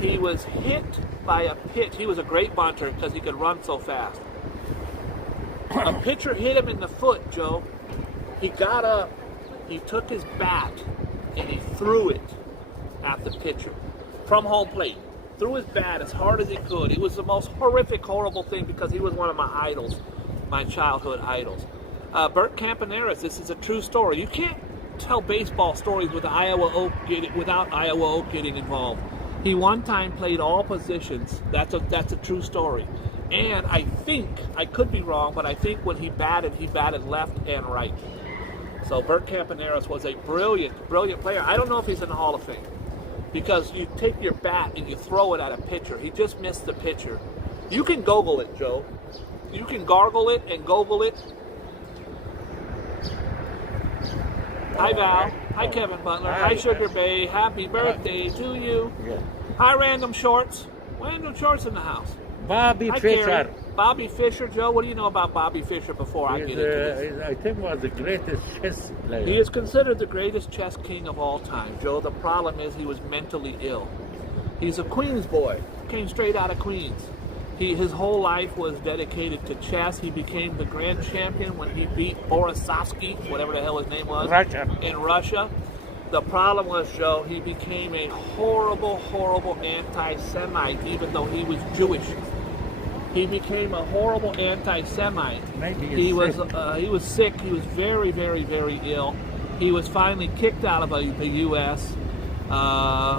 He was hit by a pitch. He was a great bunter because he could run so fast. A pitcher hit him in the foot, Joe. He got up, he took his bat, and he threw it at the pitcher from home plate. Threw his bat as hard as he could. It was the most horrific, horrible thing because he was one of my idols, my childhood idols. Bert Campaneris, this is a true story. You can't tell baseball stories without Iowa Oak getting involved. He one time played all positions. That's a true story. And I think, I could be wrong, but I think when he batted left and right. So Bert Campaneris was a brilliant, brilliant player. I don't know if he's in the Hall of Fame because you take your bat and you throw it at a pitcher. He just missed the pitcher. You can Google it, Joe. You can gargle it and Google it. Hi, Val. Hi, Kevin Butler. Hi, Sugar Bay. Happy birthday to you. Yeah. Hi, Random Shorts. Random Shorts in the house. Bobby Hi, Fischer. Carrie. Bobby Fischer, Joe. What do you know about Bobby Fischer before I get into this? I think was the greatest chess player. He is considered the greatest chess king of all time, Joe. The problem is he was mentally ill. He's a Queens boy. Came straight out of Queens. His whole life was dedicated to chess. He became the grand champion when he beat Borisovsky, whatever the hell his name was, in Russia. The problem was, Joe, he became a horrible, horrible anti-Semite, even though he was Jewish. He became a horrible anti-Semite. He was sick. He was very, very, very ill. He was finally kicked out of the U.S.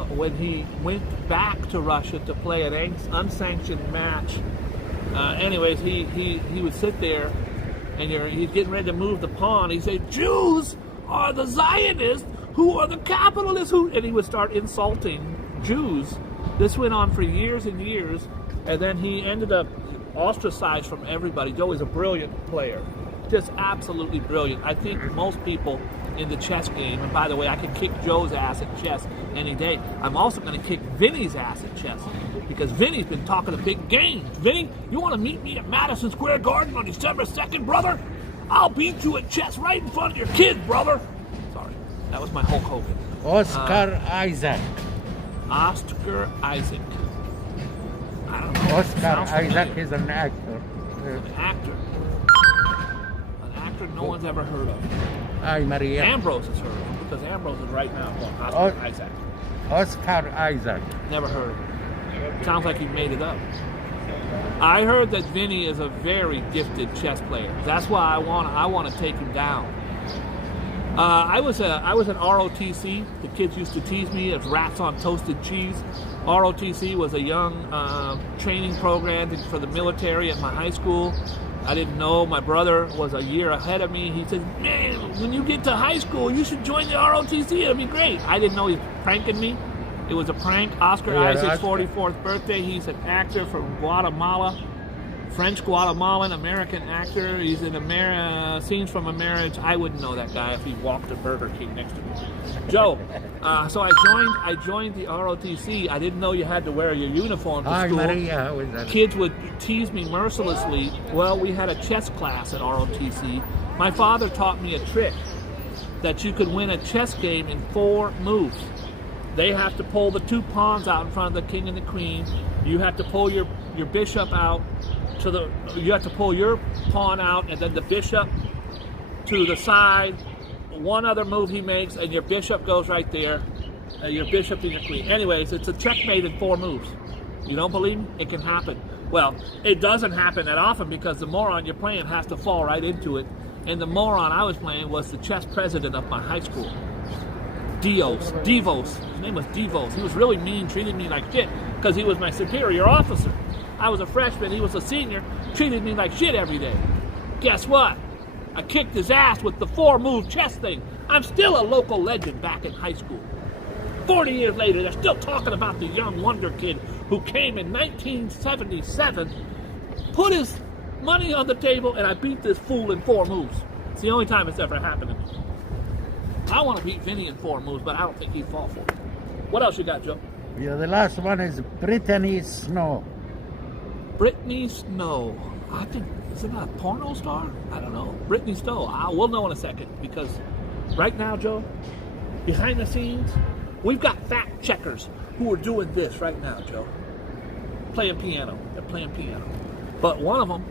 When he went back to Russia to play an unsanctioned match. Anyways, he would sit there, and he's getting ready to move the pawn. He said, "Jews are the Zionists, who are the capitalists." And he would start insulting Jews. This went on for years and years, and then he ended up ostracized from everybody. Joe is a brilliant player, just absolutely brilliant. I think most people in the chess game, and by the way, I can kick Joe's ass at chess any day. I'm also going to kick Vinny's ass at chess because Vinny's been talking a big game. Vinny, you want to meet me at Madison Square Garden on December 2nd, brother? I'll beat you at chess right in front of your kids, brother. Sorry, that was my Hulk Hogan. Oscar Isaac. Oscar Isaac. I don't know. Oscar Isaac is an actor. An actor. An actor no one's ever heard of. Hi, Maria. Ambrose has heard of him because Ambrose is right now called Oscar Isaac. Oscar Isaac. Never heard of him. Sounds like he made it up. I heard that Vinny is a very gifted chess player. That's why I want to take him down. I was an ROTC. The kids used to tease me as rats on toasted cheese. ROTC was a young training program for the military at my high school. I didn't know. My brother was a year ahead of me. He said, "Man, when you get to high school, you should join the ROTC. It'll be great." I didn't know he was pranking me. It was a prank. Oscar Yeah, Isaac's Oscar. 44th birthday. He's an actor from Guatemala. French Guatemalan American actor. He's in scenes from a marriage. I wouldn't know that guy if he walked a Burger King next to me. Joe, so I joined the ROTC. I didn't know you had to wear your uniform to Hi, school. Maria. How is that? Kids would tease me mercilessly. Well, we had a chess class at ROTC. My father taught me a trick that you could win a chess game in 4 moves. They have to pull the 2 pawns out in front of the king and the queen. You have to pull your bishop out you have to pull your pawn out, and then the bishop to the side. One other move he makes, and your bishop goes right there. Your bishop and your queen. Anyways, it's a checkmate in 4 moves. You don't believe me? It can happen. Well, it doesn't happen that often because the moron you're playing has to fall right into it. And the moron I was playing was the chess president of my high school. Devos. His name was Devos. He was really mean, treated me like shit because he was my superior officer. I was a freshman, he was a senior, treated me like shit every day. Guess what? I kicked his ass with the 4-move chess thing. I'm still a local legend back in high school. 40 years later, they're still talking about the young wonder kid who came in 1977, put his money on the table, and I beat this fool in 4 moves. It's the only time it's ever happened to me. I want to beat Vinny in 4 moves, but I don't think he'd fall for it. What else you got, Joe? Yeah, the last one is Brittany Snow. Brittany Snow. I think, isn't that a porno star? I don't know. Brittany Snow. We'll know in a second because right now, Joe, behind the scenes, we've got fact checkers who are doing this right now, Joe. Playing piano. They're playing piano. But one of them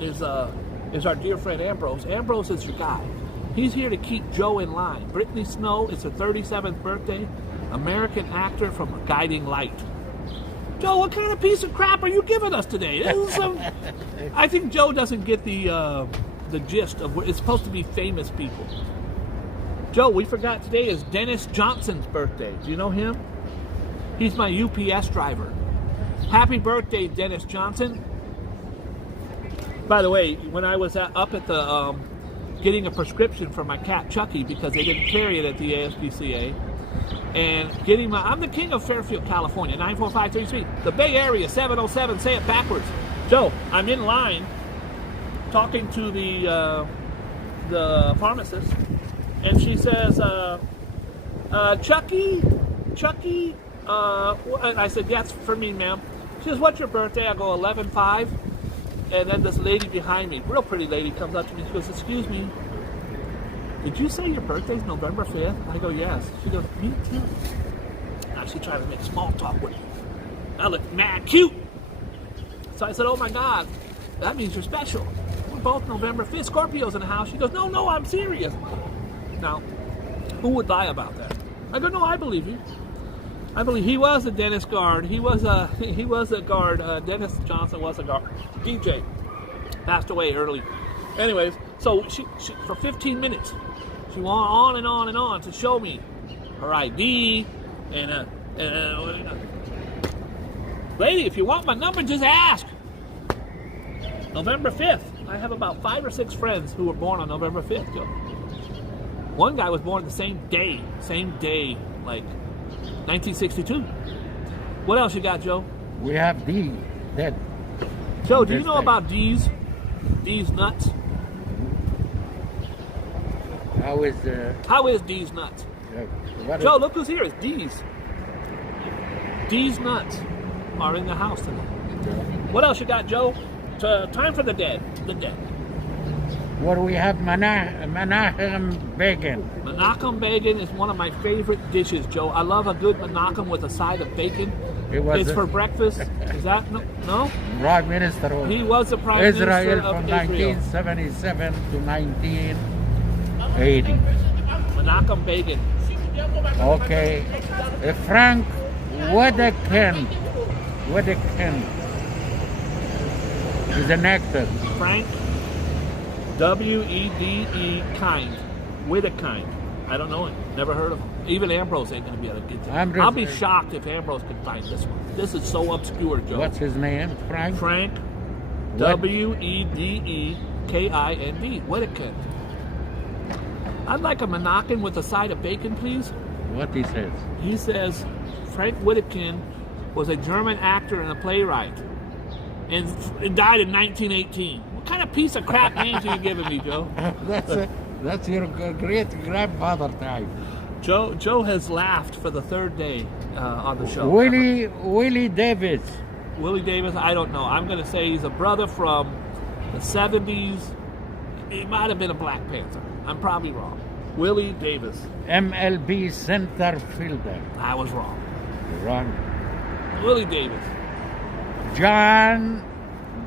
is our dear friend Ambrose. Ambrose is your guy. He's here to keep Joe in line. Brittany Snow, it's her 37th birthday. American actor from Guiding Light. Joe, what kind of piece of crap are you giving us today? I think Joe doesn't get the gist of it's supposed to be famous people. Joe, we forgot today is Dennis Johnson's birthday. Do you know him? He's my UPS driver. Happy birthday, Dennis Johnson. By the way, when I was up at the getting a prescription for my cat Chucky because they didn't carry it at the ASPCA, and I'm the king of Fairfield, California, 94533. The Bay Area, 707, say it backwards. Joe, I'm in line talking to the pharmacist, and she says, Chucky, and I said, yes, for me, ma'am. She says, what's your birthday? I go, 11/5. And then this lady behind me, real pretty lady, comes up to me. She goes, excuse me, did you say your birthday's November 5th? I go, yes. She goes, me too. Now she's trying to make small talk with me. I look mad cute. So I said, oh my God, that means you're special. We're both November 5th. Scorpio's in the house. She goes, no, I'm serious. Now, who would lie about that? I go, no, I believe you. I believe he was a dentist guard. He was a guard. Dennis Johnson was a guard. DJ passed away early. Anyways, so she for 15 minutes, she went on and on and on to show me her ID and lady, if you want my number, just ask. November 5th. I have about 5 or 6 friends who were born on November 5th, Joe. One guy was born the same day, like 1962. What else you got, Joe? We have D. That. Joe, do you know about D's? D's nuts? How is D's nuts? Joe, look who's here. It's D's. D's nuts are in the house tonight. What else you got, Joe? Time for the dead. The dead. What do we have? Menachem bacon. Menachem bacon is one of my favorite dishes, Joe. I love a good Menachem with a side of bacon. It's for breakfast. Is that no? Prime Minister. He was the Prime Israel Minister of from Israel. 1977 to 1980. Menachem bacon. Okay. Frank Wedekind. He's an actor. Frank W-E-D-E kind. Widekind. I don't know him. Never heard of him. Even Ambrose ain't going to be able to get to him. I'll be shocked if Ambrose can find this one. This is so obscure, Joe. What's his name? Frank? Frank W-E-D-E-K-I-N-D. Widekind. I'd like a Menachem with a side of bacon, please. What he says? He says Frank Whitakin was a German actor and a playwright, and died in 1918. What kind of piece of crap names are you giving me, Joe? That's your great grandfather time. Joe has laughed for the third day on the show. Willie Davis. Willie Davis, I don't know. I'm going to say he's a brother from the 70s. He might have been a Black Panther. I'm probably wrong. Willie Davis. MLB center fielder. I was wrong. Wrong. Willie Davis. John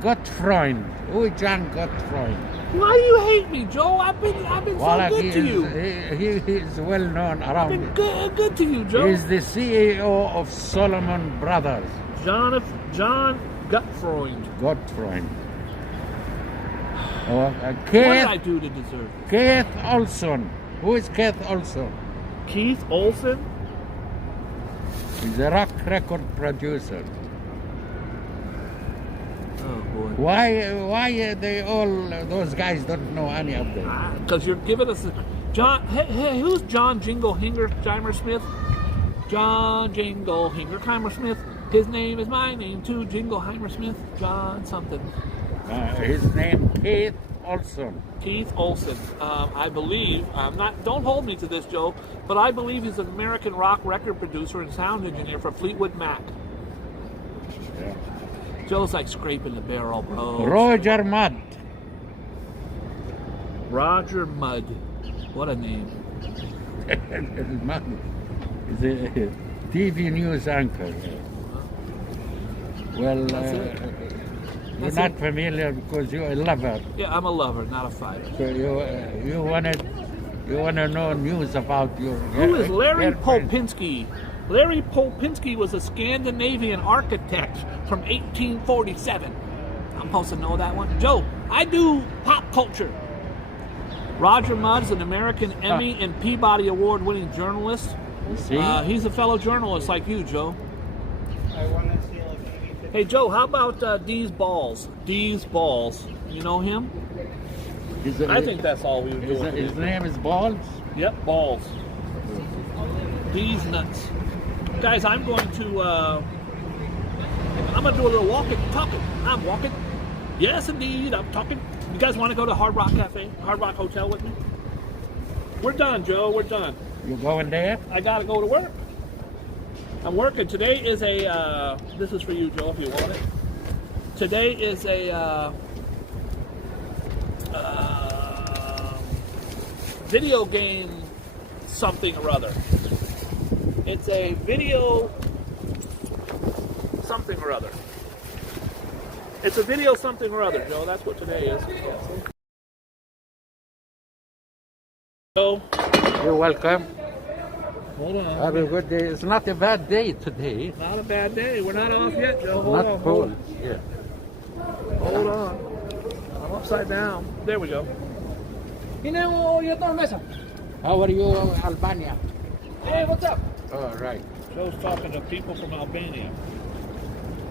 Gottfried. Who is John Gottfried? Why do you hate me, Joe? I've been so good to you. He is well known around. I've been good to you, Joe. He's the CEO of Solomon Brothers. John Gottfried. Gottfried. What did I do to deserve this? Keith Olson. Who is Keith Olson? Keith Olson? He's a rock record producer. Oh boy. Why they all those guys don't know any of them? Because you're giving us John. Hey, who's John Jingleheimer Smith? John Jingleheimer Smith. His name is my name too. Jingleheimer Smith. John something. His name Keith Olson. Keith Olson. I believe. Don't hold me to this, Joe. But I believe he's an American rock record producer and sound engineer for Fleetwood Mac. Yeah. Joe's like scraping the barrel, bro. Roger Mudd. Roger Mudd. What a name. Mudd is a TV news anchor. Well, you're not familiar because you're a lover. Yeah, I'm a lover, not a fighter. So you wanna know news about your. Who is Larry Popinski? Larry Popinski was a Scandinavian architect from 1847. I'm supposed to know that one. Joe, I do pop culture. Roger Mudd is an American Emmy and Peabody Award-winning journalist. See? He's a fellow journalist like you, Joe. Hey, Joe, how about Dee's Balls? Dee's Balls. You know him? I think that's all we were doing. His name is Balls? Yep, Balls. Dee's Nuts. Guys, I'm going to do a little walking, talking. I'm walking. Yes, indeed, I'm talking. You guys want to go to Hard Rock Cafe, Hard Rock Hotel with me? We're done, Joe. We're done. You going there? I got to go to work. I'm working. Today is a, this is for you, Joe, if you want it. Today is a video game something or other. It's a video something or other. It's a video something or other, Joe. That's what today is. So, you're welcome. hold on. Have a good day. It's not a bad day today. Not a bad day. We're not off yet, Joe. Hold Not on. cold. Yeah. Hold on. I'm upside down. There we go. How are you, Albania? Hey, what's up? All right. Joe's talking to people from Albania.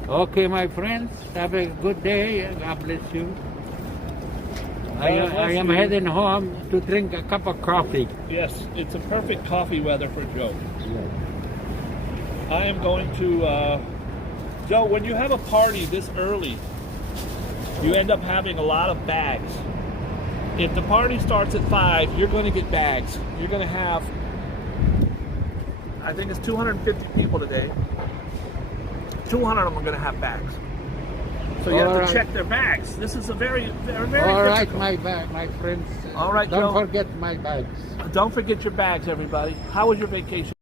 Okay, my friends. Have a good day. God bless you. I am heading home to drink a cup of coffee. Yes, it's a perfect coffee weather for Joe. Yeah. I am going to, Joe, when you have a party this early, you end up having a lot of bags. If the party starts at 5, you're going to get bags. You're going to have, I think it's 250 people today. 200 of them are going to have bags. So you have to check their bags. This is a very All right, difficult. my friends. All right, don't Joe. forget my bags. Don't forget your bags, everybody. How was your vacation?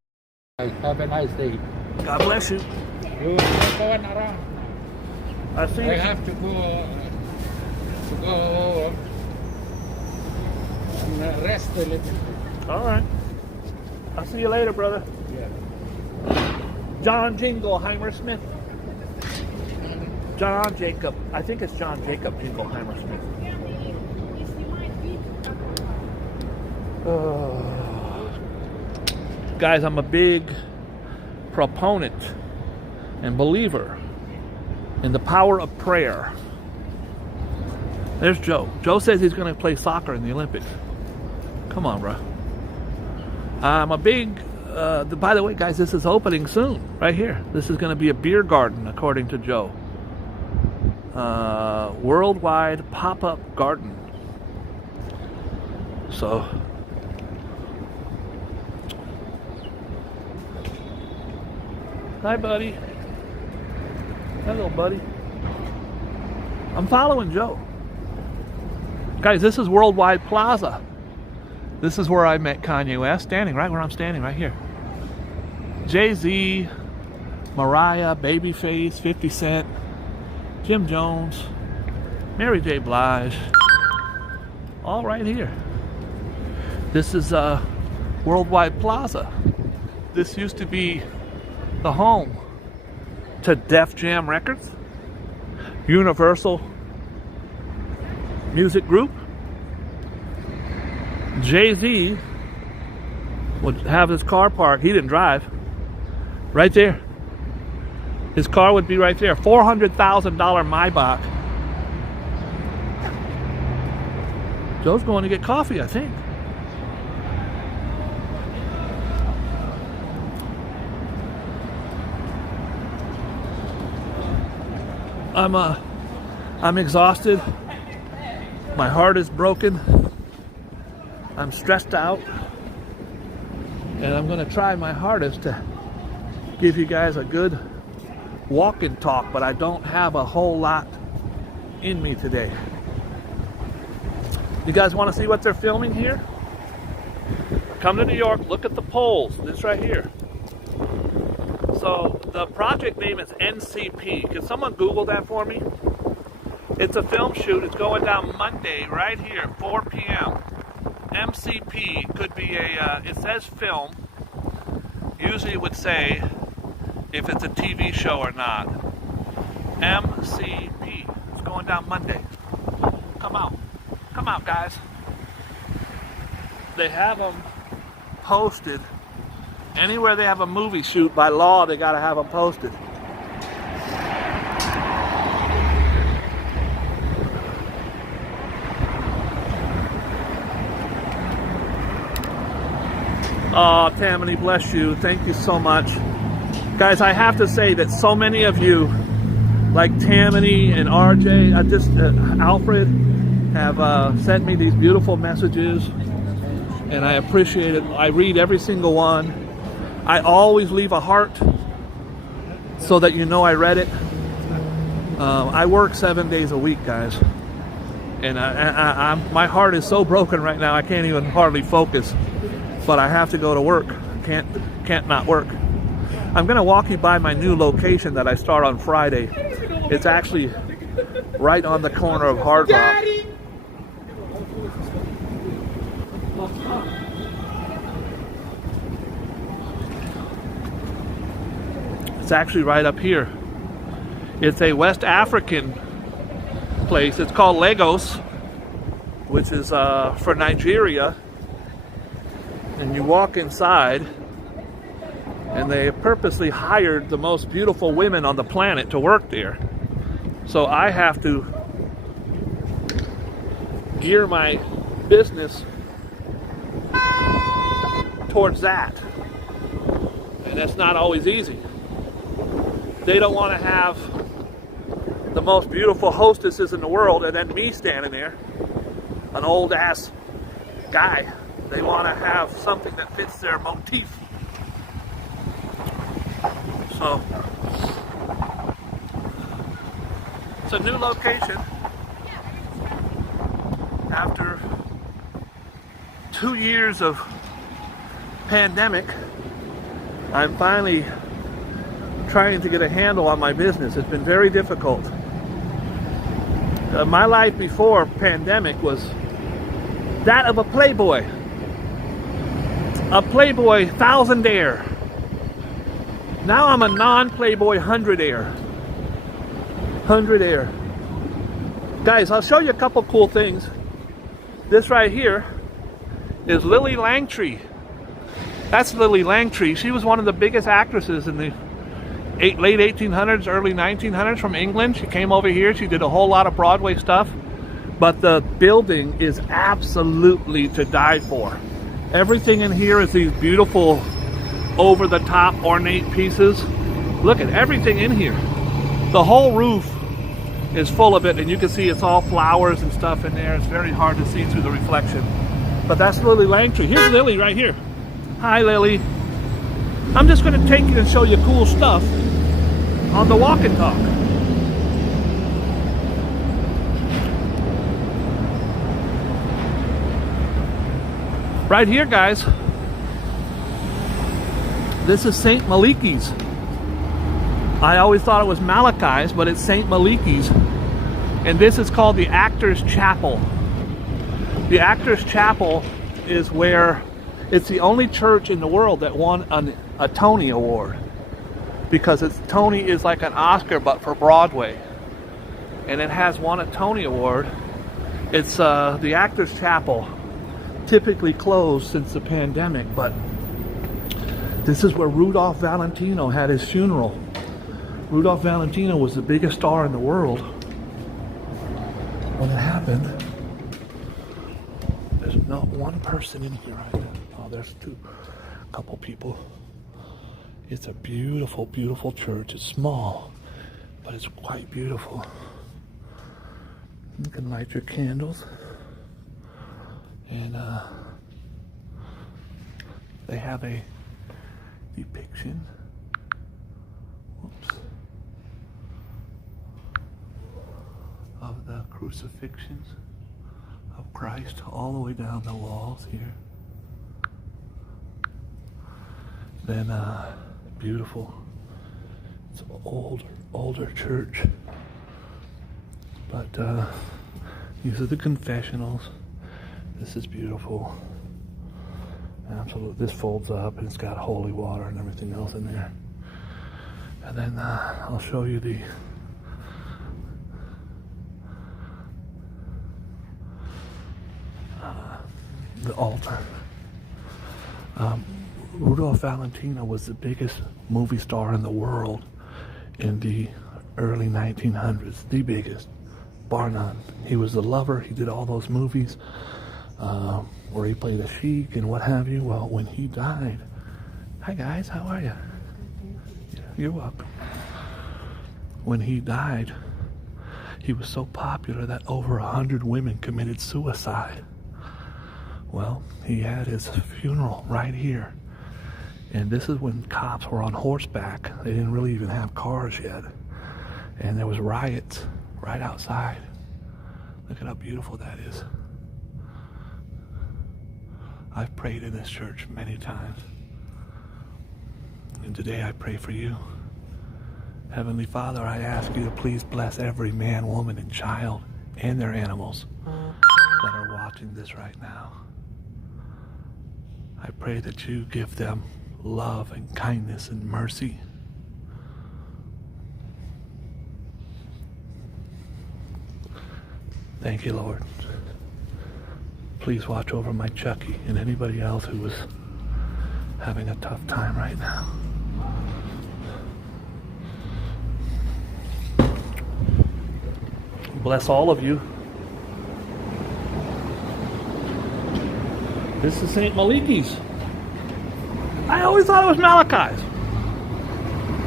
Have a nice day. God bless you. You're going around. I see you. I have to go and rest a little bit. All right. I'll see you later, brother. Yeah. John Jingleheimer Smith. John Jacob. I think it's John Jacob Jingleheimer Smith. Guys, I'm a big proponent and believer in the power of prayer. There's Joe. Joe says he's going to play soccer in the Olympics. Come on, bro. I'm a big by the way, guys, this is opening soon, right here. This is going to be a beer garden, according to Joe. Worldwide pop-up garden. So, hi, buddy. Hello, buddy. I'm following Joe. Guys, this is Worldwide Plaza. This is where I met Kanye West, standing right where I'm standing, right here. Jay-Z, Mariah, Babyface, 50 Cent, Jim Jones, Mary J. Blige, all right here. This is Worldwide Plaza. This used to be the home to Def Jam Records, Universal Music Group. Jay-Z would have his car parked. He didn't drive. Right there. His car would be right there. $400,000 Maybach. Joe's going to get coffee, I think. I'm exhausted. My heart is broken. I'm stressed out. And I'm going to try my hardest to give you guys a good walk and talk, but I don't have a whole lot in me today. You guys want to see what they're filming here? Come to New York, look at the poles. This right here. So the project name is NCP. Can someone Google that for me? It's a film shoot. It's going down Monday right here, 4 p.m. MCP could be it says film. Usually it would say if it's a TV show or not. MCP. It's going down Monday. Come out. Come out, guys. They have them posted. Anywhere they have a movie shoot, by law, they got to have them posted. Oh, Tammany, bless you. Thank you so much. Guys, I have to say that so many of you, like Tammany and RJ, Alfred, have sent me these beautiful messages, and I appreciate it. I read every single one. I always leave a heart so that you know I read it. I work 7 days a week, guys, and my heart is so broken right now I can't even hardly focus. But I have to go to work. Can't not work. I'm gonna walk you by my new location that I start on Friday. It's actually right on the corner of Hard Rock. It's actually right up here. It's a West African place. It's called Lagos, which is for Nigeria. And you walk inside, and they purposely hired the most beautiful women on the planet to work there. So I have to gear my business towards that. And that's not always easy. They don't want to have the most beautiful hostesses in the world and then me standing there, an old ass guy. They want to have something that fits their motif. So, it's a new location. After 2 years of pandemic, I'm finally trying to get a handle on my business. It's been very difficult. My life before pandemic was that of a playboy. A playboy thousandaire. Now I'm a non-playboy hundredaire. Hundredaire. Guys, I'll show you a couple cool things. This right here is Lily Langtry. That's Lily Langtry. She was one of the biggest actresses in the late 1800s, early 1900s from England. She came over here. She did a whole lot of Broadway stuff. But the building is absolutely to die for. Everything in here is these beautiful over-the-top ornate pieces. Look at everything in here. The whole roof is full of it, and you can see it's all flowers and stuff in there. It's very hard to see through the reflection. But that's Lily Langtree. Here's Lily right here. Hi, Lily. I'm just going to take you and show you cool stuff on the walk and talk. Right here, guys. This is St. Maliki's. I always thought it was Malachi's, but it's St. Maliki's. And this is called the Actors Chapel. The Actors Chapel is where it's the only church in the world that won a Tony Award. Because Tony is like an Oscar, but for Broadway. And it has won a Tony Award. It's the Actors Chapel. Typically closed since the pandemic, but this is where Rudolph Valentino had his funeral. Rudolph Valentino was the biggest star in the world when it happened. There's not one person in here right now. Oh, there's a couple people. It's a beautiful, beautiful church. It's small, but it's quite beautiful. You can light your candles. And they have a depiction, of the crucifixions of Christ all the way down the walls here. Then beautiful, it's an older church, but these are the confessionals. This is beautiful. Absolutely. This folds up and it's got holy water and everything else in there. And then I'll show you the altar. Rudolph Valentino was the biggest movie star in the world in the early 1900s. The biggest, bar none. He was the lover. He did all those movies. Where he played a sheik and what have you. Well, when he died, hi guys, how are you? You're welcome. When he died, he was so popular that over 100 women committed suicide. Well, he had his funeral right here. And this is when cops were on horseback. They didn't really even have cars yet. And there was riots right outside. Look at how beautiful that is. I've prayed in this church many times. And today I pray for you. Heavenly Father, I ask you to please bless every man, woman, and child and their animals that are watching this right now. I pray that you give them love and kindness and mercy. Thank you, Lord. Please watch over my Chucky and anybody else who is having a tough time right now. Bless all of you. This is St. Maliki's. I always thought it was Malachi's.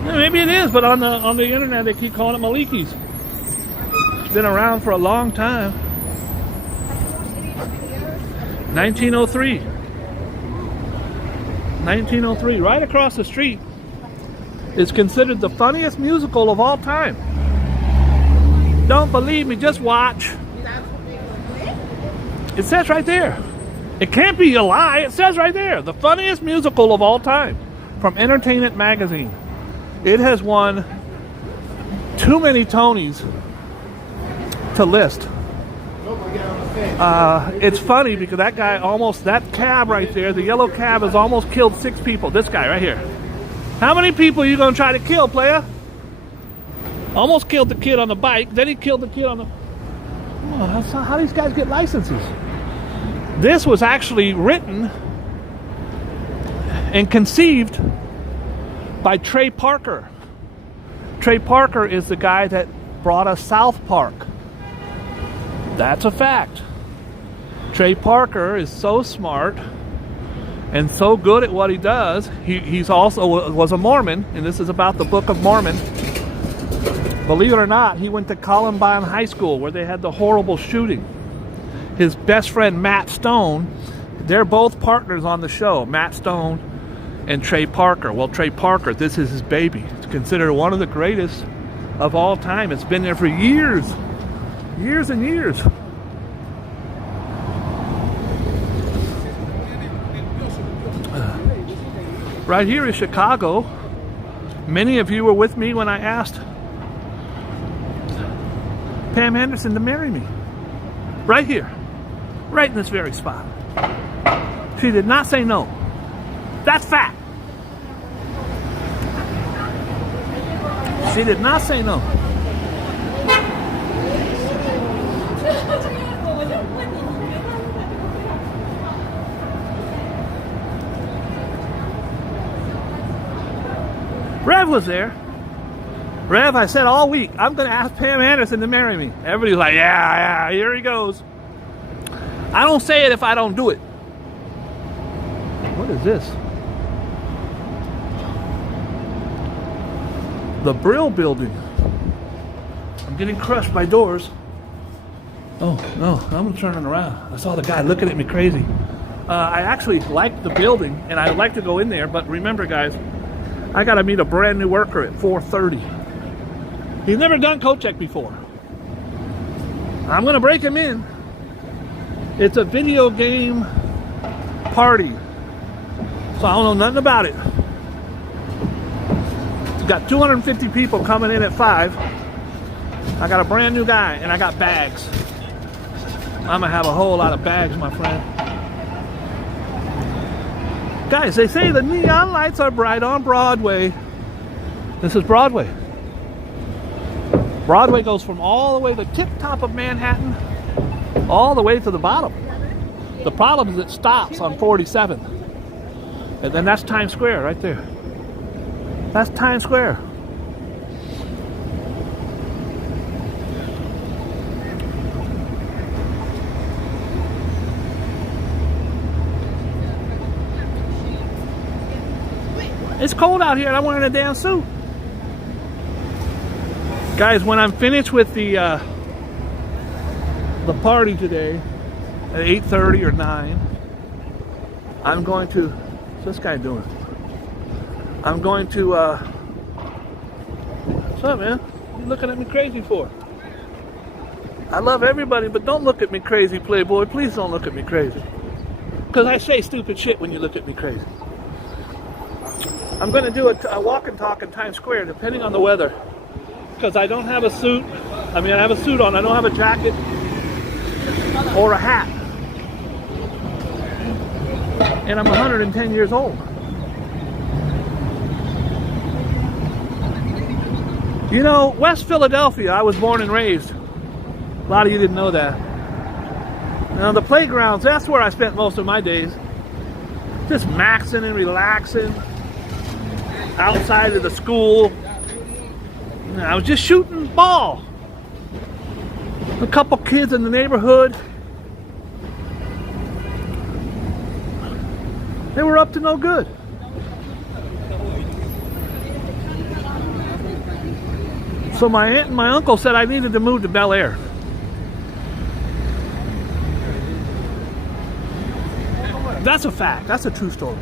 Yeah, maybe it is, but on the internet they keep calling it Maliki's. It's been around for a long time. 1903. 1903, right across the street. It's considered the funniest musical of all time. Don't believe me, just watch. It says right there. It can't be a lie, it says right there. The funniest musical of all time. From Entertainment Magazine. It has won too many Tonys to list. It's funny because that guy that cab right there, the yellow cab, has almost killed 6 people. This guy right here. How many people are you going to try to kill, player? Almost killed the kid on the bike, then he killed the kid on the... Oh, how do these guys get licenses? This was actually written and conceived by Trey Parker. Trey Parker is the guy that brought us South Park. That's a fact. Trey Parker is so smart and so good at what he does. He's also was a Mormon, and this is about the Book of Mormon. Believe it or not, he went to Columbine High School where they had the horrible shooting. His best friend Matt Stone, they're both partners on the show, Matt Stone and Trey Parker. Well, Trey Parker, this is his baby. It's considered one of the greatest of all time. It's been there for years, years and years. Right here is Chicago. Many of you were with me when I asked Pam Henderson to marry me. Right here. Right in this very spot. She did not say no. That's fact. She did not say no. Rev was there. Rev, I said all week, I'm going to ask Pam Anderson to marry me. Everybody's like, yeah, here he goes. I don't say it if I don't do it. What is this? The Brill Building. I'm getting crushed by doors. Oh, no, I'm turning around. I saw the guy looking at me crazy. I actually like the building, and I'd like to go in there, but remember, guys, I got to meet a brand new worker at 4:30. He's never done coat check before. I'm going to break him in. It's a video game party. So I don't know nothing about it. It's got 250 people coming in at 5. I got a brand new guy, and I got bags. I'm going to have a whole lot of bags, my friend. Guys, they say the neon lights are bright on Broadway. This is Broadway. Broadway goes from all the way to the tip top of Manhattan all the way to the bottom. The problem is it stops on 47th. And then that's Times Square right there. That's Times Square. It's cold out here and I'm wearing a damn suit. Guys, when I'm finished with the party today at 8:30 or 9, I'm going to, what's this guy doing? I'm going to, what's up, man? What are you looking at me crazy for? I love everybody, but don't look at me crazy, Playboy. Please don't look at me crazy. Because I say stupid shit when you look at me crazy. I'm going to do a walk and talk in Times Square, depending on the weather. Because I don't have a suit. I mean, I have a suit on. I don't have a jacket or a hat. And I'm 110 years old. You know, West Philadelphia, I was born and raised. A lot of you didn't know that. Now, the playgrounds, that's where I spent most of my days. Just maxing and relaxing. Outside of the school. I was just shooting ball. A couple kids in the neighborhood. They were up to no good. So my aunt and my uncle said I needed to move to Bel Air. That's a fact. That's a true story.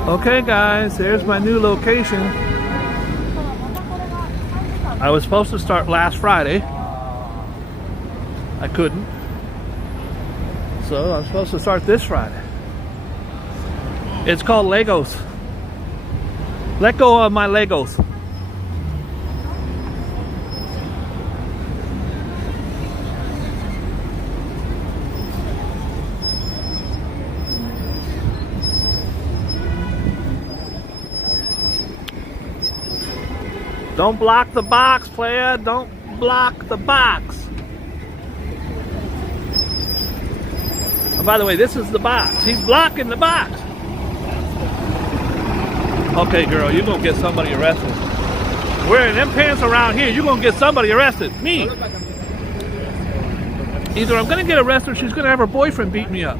Okay, guys, there's my new location. I was supposed to start last Friday. I couldn't. So I'm supposed to start this Friday. It's called Legos. Let go of my Legos. Don't block the box, player. Don't block the box. Oh, by the way, this is the box. He's blocking the box. Okay, girl, you're going to get somebody arrested. Wearing them pants around here, you're going to get somebody arrested. Me. Either I'm going to get arrested or she's going to have her boyfriend beat me up.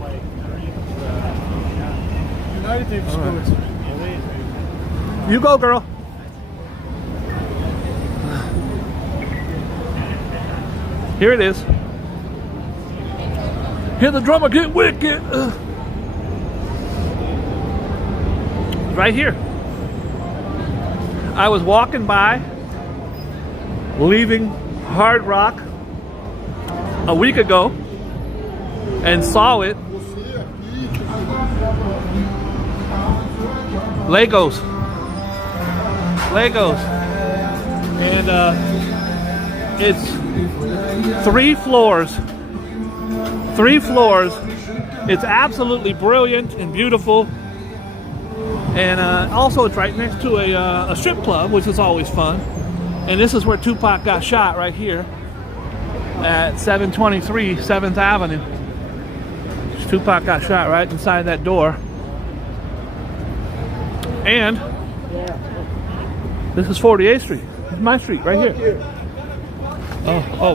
You go, girl. Here it is. Hear the drummer get wicked. Right here. I was walking by, leaving Hard Rock a week ago, and saw it. Legos. And it's 3 floors. 3 floors. It's absolutely brilliant and beautiful. And also it's right next to a strip club, which is always fun. And this is where Tupac got shot, right here at 723 7th Avenue. Tupac got shot right inside that door. And this is 48th Street. This is my street right here. Oh,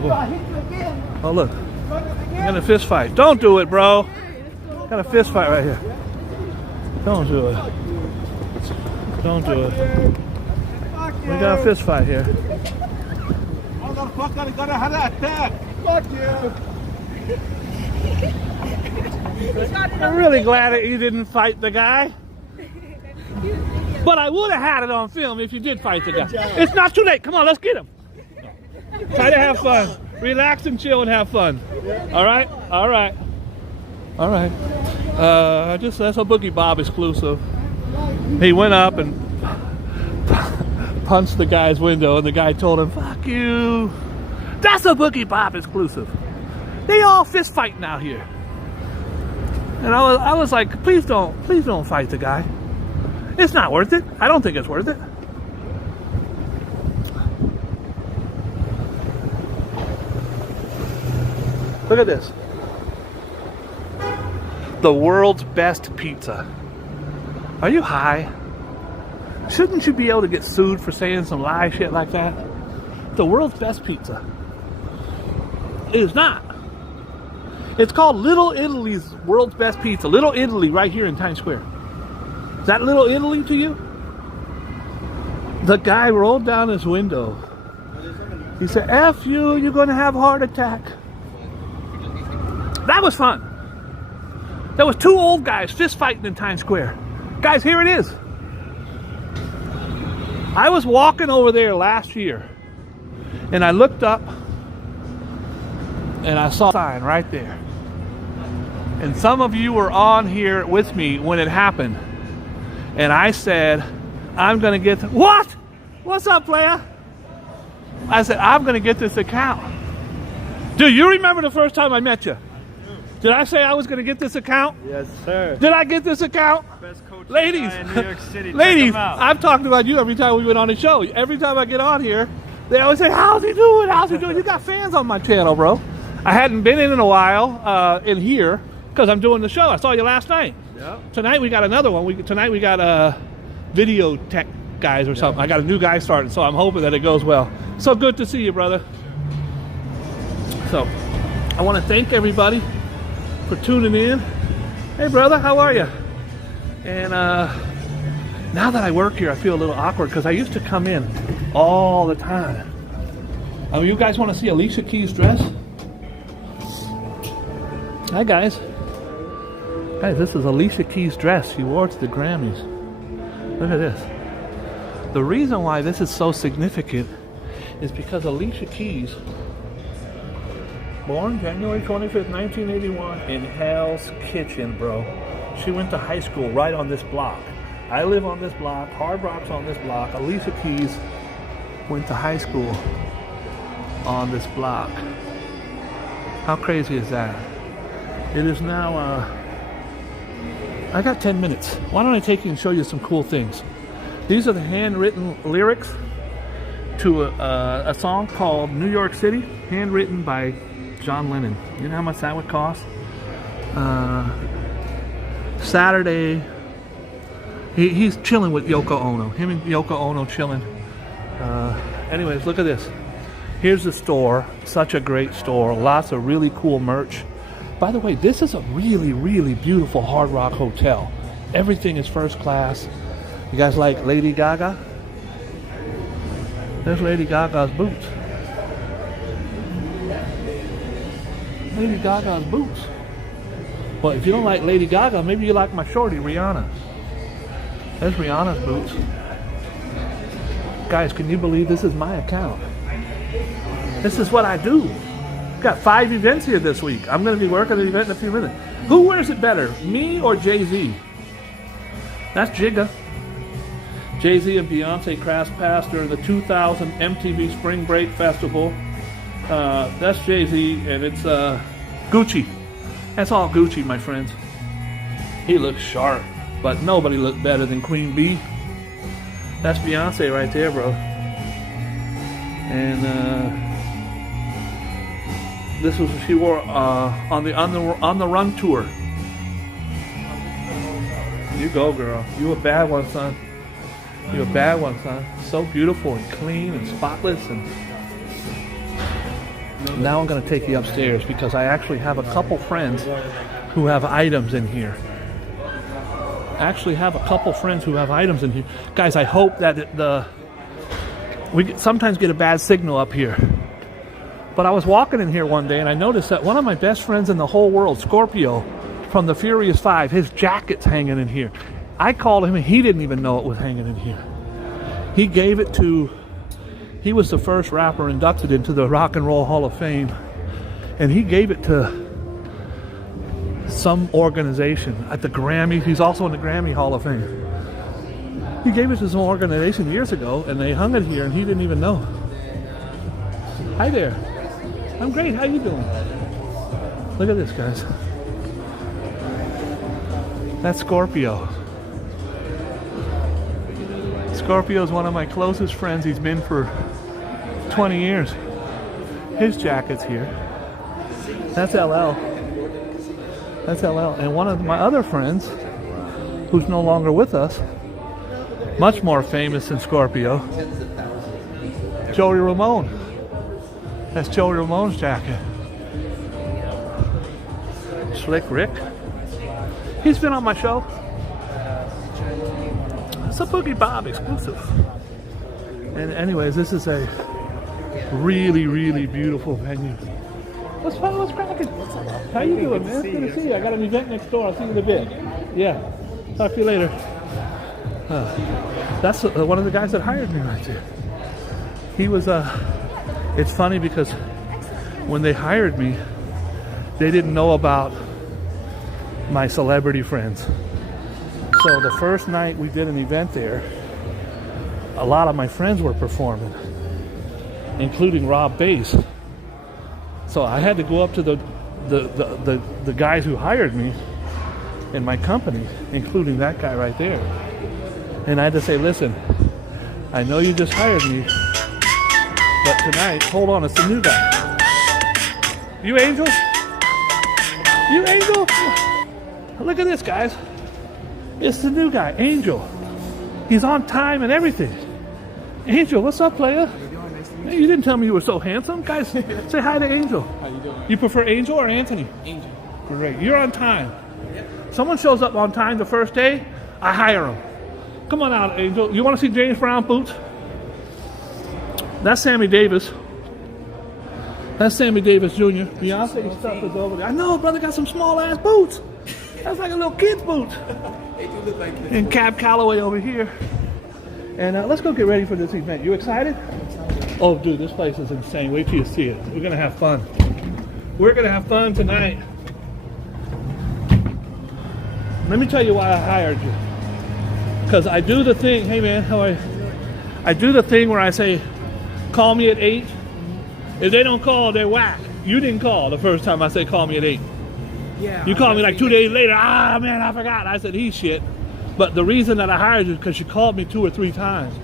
look. You got a fist fight. Don't do it, bro. Got a fist fight right here. Don't do it. Don't do it. We got a fist fight here. Motherfucker, gonna have an attack. Fuck you. I'm really glad that you didn't fight the guy. But I would have had it on film if you did fight the guy. It's not too late. Come on, let's get him. Try to have fun. Relax and chill and have fun. All right? All right. All right. That's a Boogie Bob exclusive. He went up and punched the guy's window, and the guy told him, "Fuck you." That's a Boogie Bob exclusive. They all fist fighting out here. And I was like, please don't fight the guy. It's not worth it. I don't think it's worth it. Look at this. The world's best pizza. Are you high? Shouldn't you be able to get sued for saying some lie shit like that? The world's best pizza. It is not. It's called Little Italy's world's best pizza. Little Italy right here in Times Square. Is that Little Italy to you? The guy rolled down his window. He said, "F you, you're going to have a heart attack." That was fun. There was 2 old guys fist fighting in Times Square. Guys, here it is. I was walking over there last year, and I looked up, and I saw a sign right there. And some of you were on here with me when it happened. And I said, I'm going to get... What? What's up, player? I said, I'm going to get this account. Do you remember the first time I met you? Did I say I was going to get this account? Yes, sir. Did I get this account? Best coach Ladies, in New York City. ladies, I've talked about you every time we went on the show. Every time I get on here, they always say, "How's he doing? How's he doing?" You got fans on my channel, bro. I hadn't been in a while in here because I'm doing the show. I saw you last night. Yep. Tonight we got another one. Tonight we got video tech guys or something. I got a new guy starting, so I'm hoping that it goes well. So good to see you, brother. So I want to thank everybody for tuning in. Hey, brother, how are you? And now that I work here, I feel a little awkward because I used to come in all the time. You guys want to see Alicia Keys' dress? Hi, guys. Guys, this is Alicia Keys' dress. She wore it to the Grammys. Look at this. The reason why this is so significant is because Alicia Keys, born January 25th, 1981 in Hell's Kitchen, bro. She went to high school right on this block. I live on this block. Hard Rock's on this block. Alicia Keys went to high school on this block. How crazy is that? It is now, I got 10 minutes. Why don't I take you and show you some cool things? These are the handwritten lyrics to a song called New York City, handwritten by John Lennon. You know how much that would cost? Saturday, he's chilling with Yoko Ono. Him and Yoko Ono chilling. Anyways, look at this. Here's the store. Such a great store. Lots of really cool merch. By the way, this is a really, really beautiful Hard Rock hotel. Everything is first class. You guys like Lady Gaga? There's Lady Gaga's boots. Lady Gaga's boots. Well, if you don't like Lady Gaga, maybe you like my shorty, Rihanna. There's Rihanna's boots. Guys, can you believe this is my account? This is what I do. Got 5 events here this week. I'm going to be working an event in a few minutes. Who wears it better, me or Jay-Z? That's Jigga. Jay-Z and Beyonce crash past during the 2000 MTV Spring Break Festival. That's Jay-Z, and it's Gucci. That's all Gucci, my friends. He looks sharp, but nobody looked better than Queen Bee. That's Beyonce right there, bro. And this was what she wore on the Run tour. You go, girl. You a bad one, son. You a bad one, son. So beautiful and clean and spotless. And now I'm going to take you upstairs because I actually have a couple friends who have items in here. Guys, I hope that we sometimes get a bad signal up here. But I was walking in here one day and I noticed that one of my best friends in the whole world, Scorpio, from the Furious 5, his jacket's hanging in here. I called him and he didn't even know it was hanging in here. He gave it to, he was the first rapper inducted into the Rock and Roll Hall of Fame. And he gave it to some organization at the Grammys. He's also in the Grammy Hall of Fame. He gave it to some organization years ago and they hung it here and he didn't even know. Hi there. I'm great. How you doing? Look at this, guys. That's Scorpio. Scorpio is one of my closest friends. He's been for 20 years. His jacket's here. That's LL. That's LL. And one of my other friends, who's no longer with us, much more famous than Scorpio, Joey Ramone. That's Joey Ramone's jacket. Slick Rick. He's been on my show. It's a Boogie Bob exclusive. And anyways, this is a really, really beautiful venue. What's cracking? How you doing, man? It's good to see you. I got an event next door. I'll see you in a bit. Yeah. Talk to you later. That's one of the guys that hired me right there. He was it's funny because when they hired me, they didn't know about my celebrity friends. So the first night we did an event there, a lot of my friends were performing, including Rob Bass. So I had to go up to the guys who hired me in my company, including that guy right there. And I had to say, listen, I know you just hired me, but tonight, hold on, it's the new guy. You Angel? You Angel? Look at this, guys. It's the new guy, Angel. He's on time and everything. Angel, what's up, player? How you doing? Nice to meet you. Hey, you didn't tell me you were so handsome. Guys, say hi to Angel. How you doing? You prefer Angel or Anthony? Angel. Great. You're on time. Yep. Someone shows up on time the first day, I hire him. Come on out, Angel. You want to see James Brown boots? That's Sammy Davis. That's Sammy Davis Jr. Beyonce stuff is over there. I know, brother got some small ass boots. That's like a little kid's boot. They do look like this. And Cab Calloway over here. And let's go get ready for this event. You excited? Oh, dude, this place is insane. Wait till you see it. We're going to have fun. We're going to have fun tonight. Let me tell you why I hired you. Because I do the thing, hey man, how are you? I do the thing where I say, call me at 8. If they don't call, they're whack. You didn't call the first time I said call me at 8. Yeah. You called me like 2 days later. Ah, man, I forgot. I said, he's shit. But the reason that I hired you is because you called me 2 or 3 times.